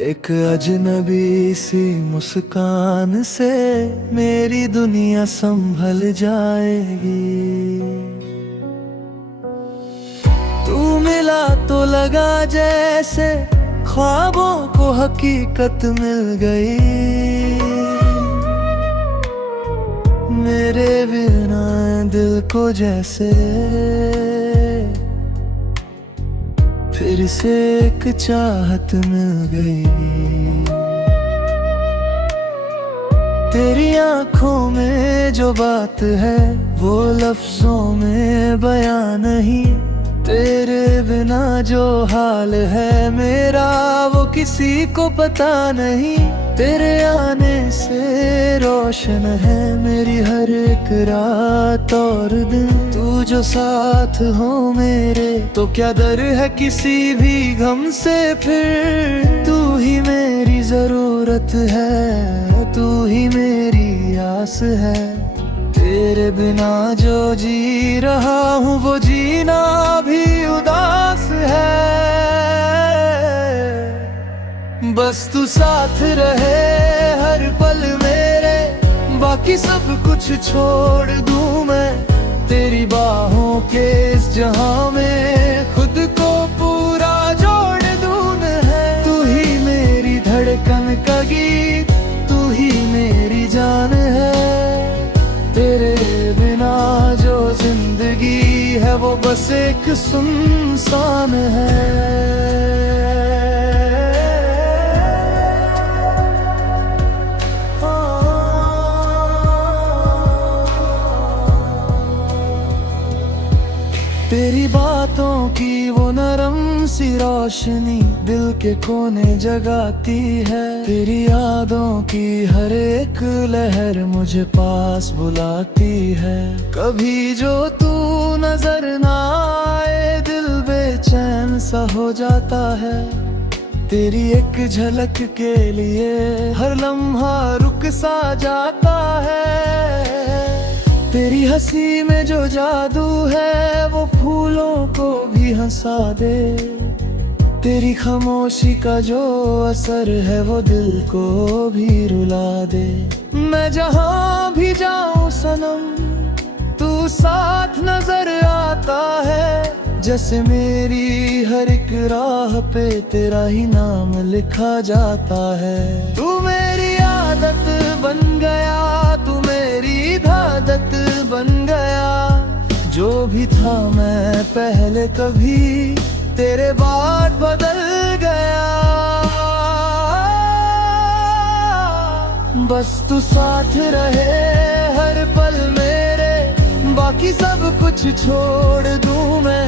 एक अजनबी सी मुस्कान से मेरी दुनिया संभल जाएगी। तू मिला तो लगा जैसे ख्वाबों को हकीकत मिल गई। मेरे बिना दिल को जैसे फिर से एक चाहत मिल गई। तेरी आंखों में जो बात है, वो लफ्जों में बयां नहीं। तेरे बिना जो हाल है मेरा, वो किसी को पता नहीं। तेरे आने से रोशन है मेरी हर एक रात और दिन। तू जो साथ हो मेरे, तो क्या डर है किसी भी गम से फिर। तू ही मेरी जरूरत है, तू ही मेरी आस है। तेरे बिना जो जी रहा हूँ, वो जीना भी उदास है। बस तू साथ रहे हर पल मेरे, बाकी सब कुछ छोड़ दूं मैं। तेरी बाहों के इस जहां में खुद को पूरा जोड़ दूं है। तू ही मेरी धड़कन का गीत, तू ही मेरी जान है। तेरे बिना जो जिंदगी है, वो बस एक सुनसान है। तेरी बातों की वो नरम सी रोशनी दिल के कोने जगाती है। तेरी यादों की हर एक लहर मुझे पास बुलाती है। कभी जो तू नजर ना आए, दिल बेचैन सा हो जाता है। तेरी एक झलक के लिए हर लम्हा रुक सा जाता है। तेरी हंसी में जो जादू है वो फूलों को भी हंसा दे। तेरी खामोशी का जो असर है वो दिल को भी रुला दे। मैं जहाँ भी जाऊँ सनम तू साथ नजर आता है। जैसे मेरी हर एक राह पे तेरा ही नाम लिखा जाता है। तू मेरी आदत बन गया, तू मेरी आदत बन गया। जो भी था मैं पहले कभी तेरे बाद बदल गया। बस तू साथ रहे हर पल मेरे, बाकी सब कुछ छोड़ दूं मैं।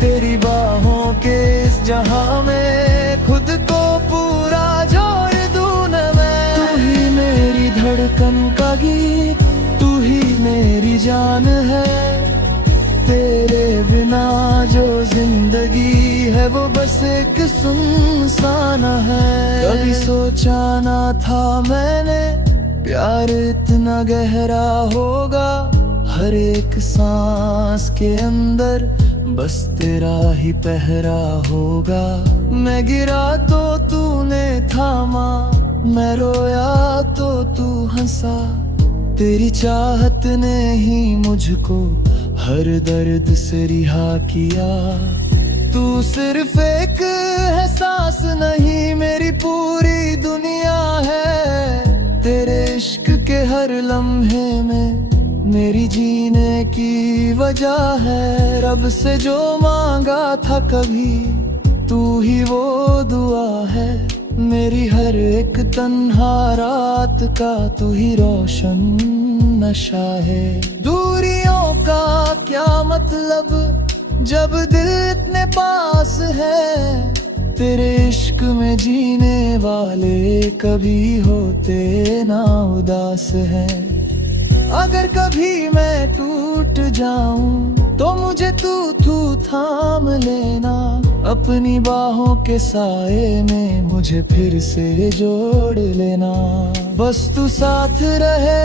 तेरी बाहों के इस जहां में खुद को पूरा जोड़ दूं न मैं। तू ही मेरी धड़कन का गीत, तू ही मेरी जान है। तेरे बिना जो जिंदगी है वो बस एक सुनसान है। कभी सोचा ना था मैंने प्यार इतना गहरा होगा। हर एक सांस के अंदर बस तेरा ही पहरा होगा। मैं गिरा तो तूने थामा, मैं रोया तो तू हंसा। तेरी चाहत ने ही मुझको हर दर्द से रिहा किया। तू सिर्फ एक एहसास नहीं मेरी पूरी दुनिया है। तेरे इश्क के हर लम्हे में मेरी जीने की वजह है। रब से जो मांगा था कभी तू ही वो दुआ है। मेरी हर एक तन्हा रात का तू ही रोशन नशा है। दूरियों का क्या मतलब जब दिल इतने पास है। तेरे इश्क में जीने वाले कभी होते ना उदास हैं। अगर कभी मैं टूट जाऊं तो मुझे तू थाम लेना। अपनी बाहों के साए में मुझे फिर से जोड़ लेना। बस तू साथ रहे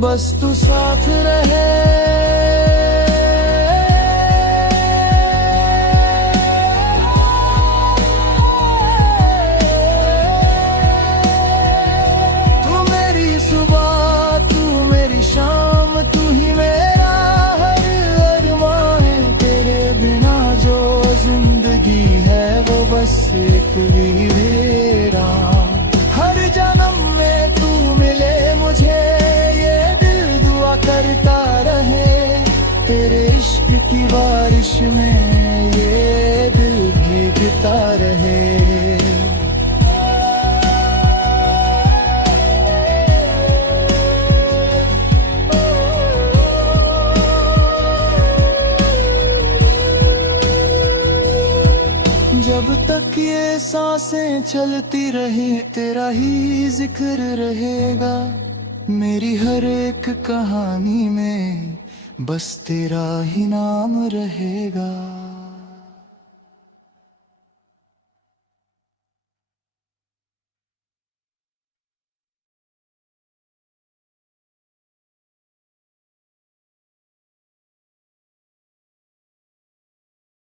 बस तू साथ रहे। एक वीरा हर जन्म में तू मिले मुझे, ये दिल दुआ करता रहे। तेरे इश्क की बारिश में ये दिल भीगता रहे। जब तक ये सांसें चलती रहे तेरा ही जिक्र रहेगा। मेरी हर एक कहानी में बस तेरा ही नाम रहेगा।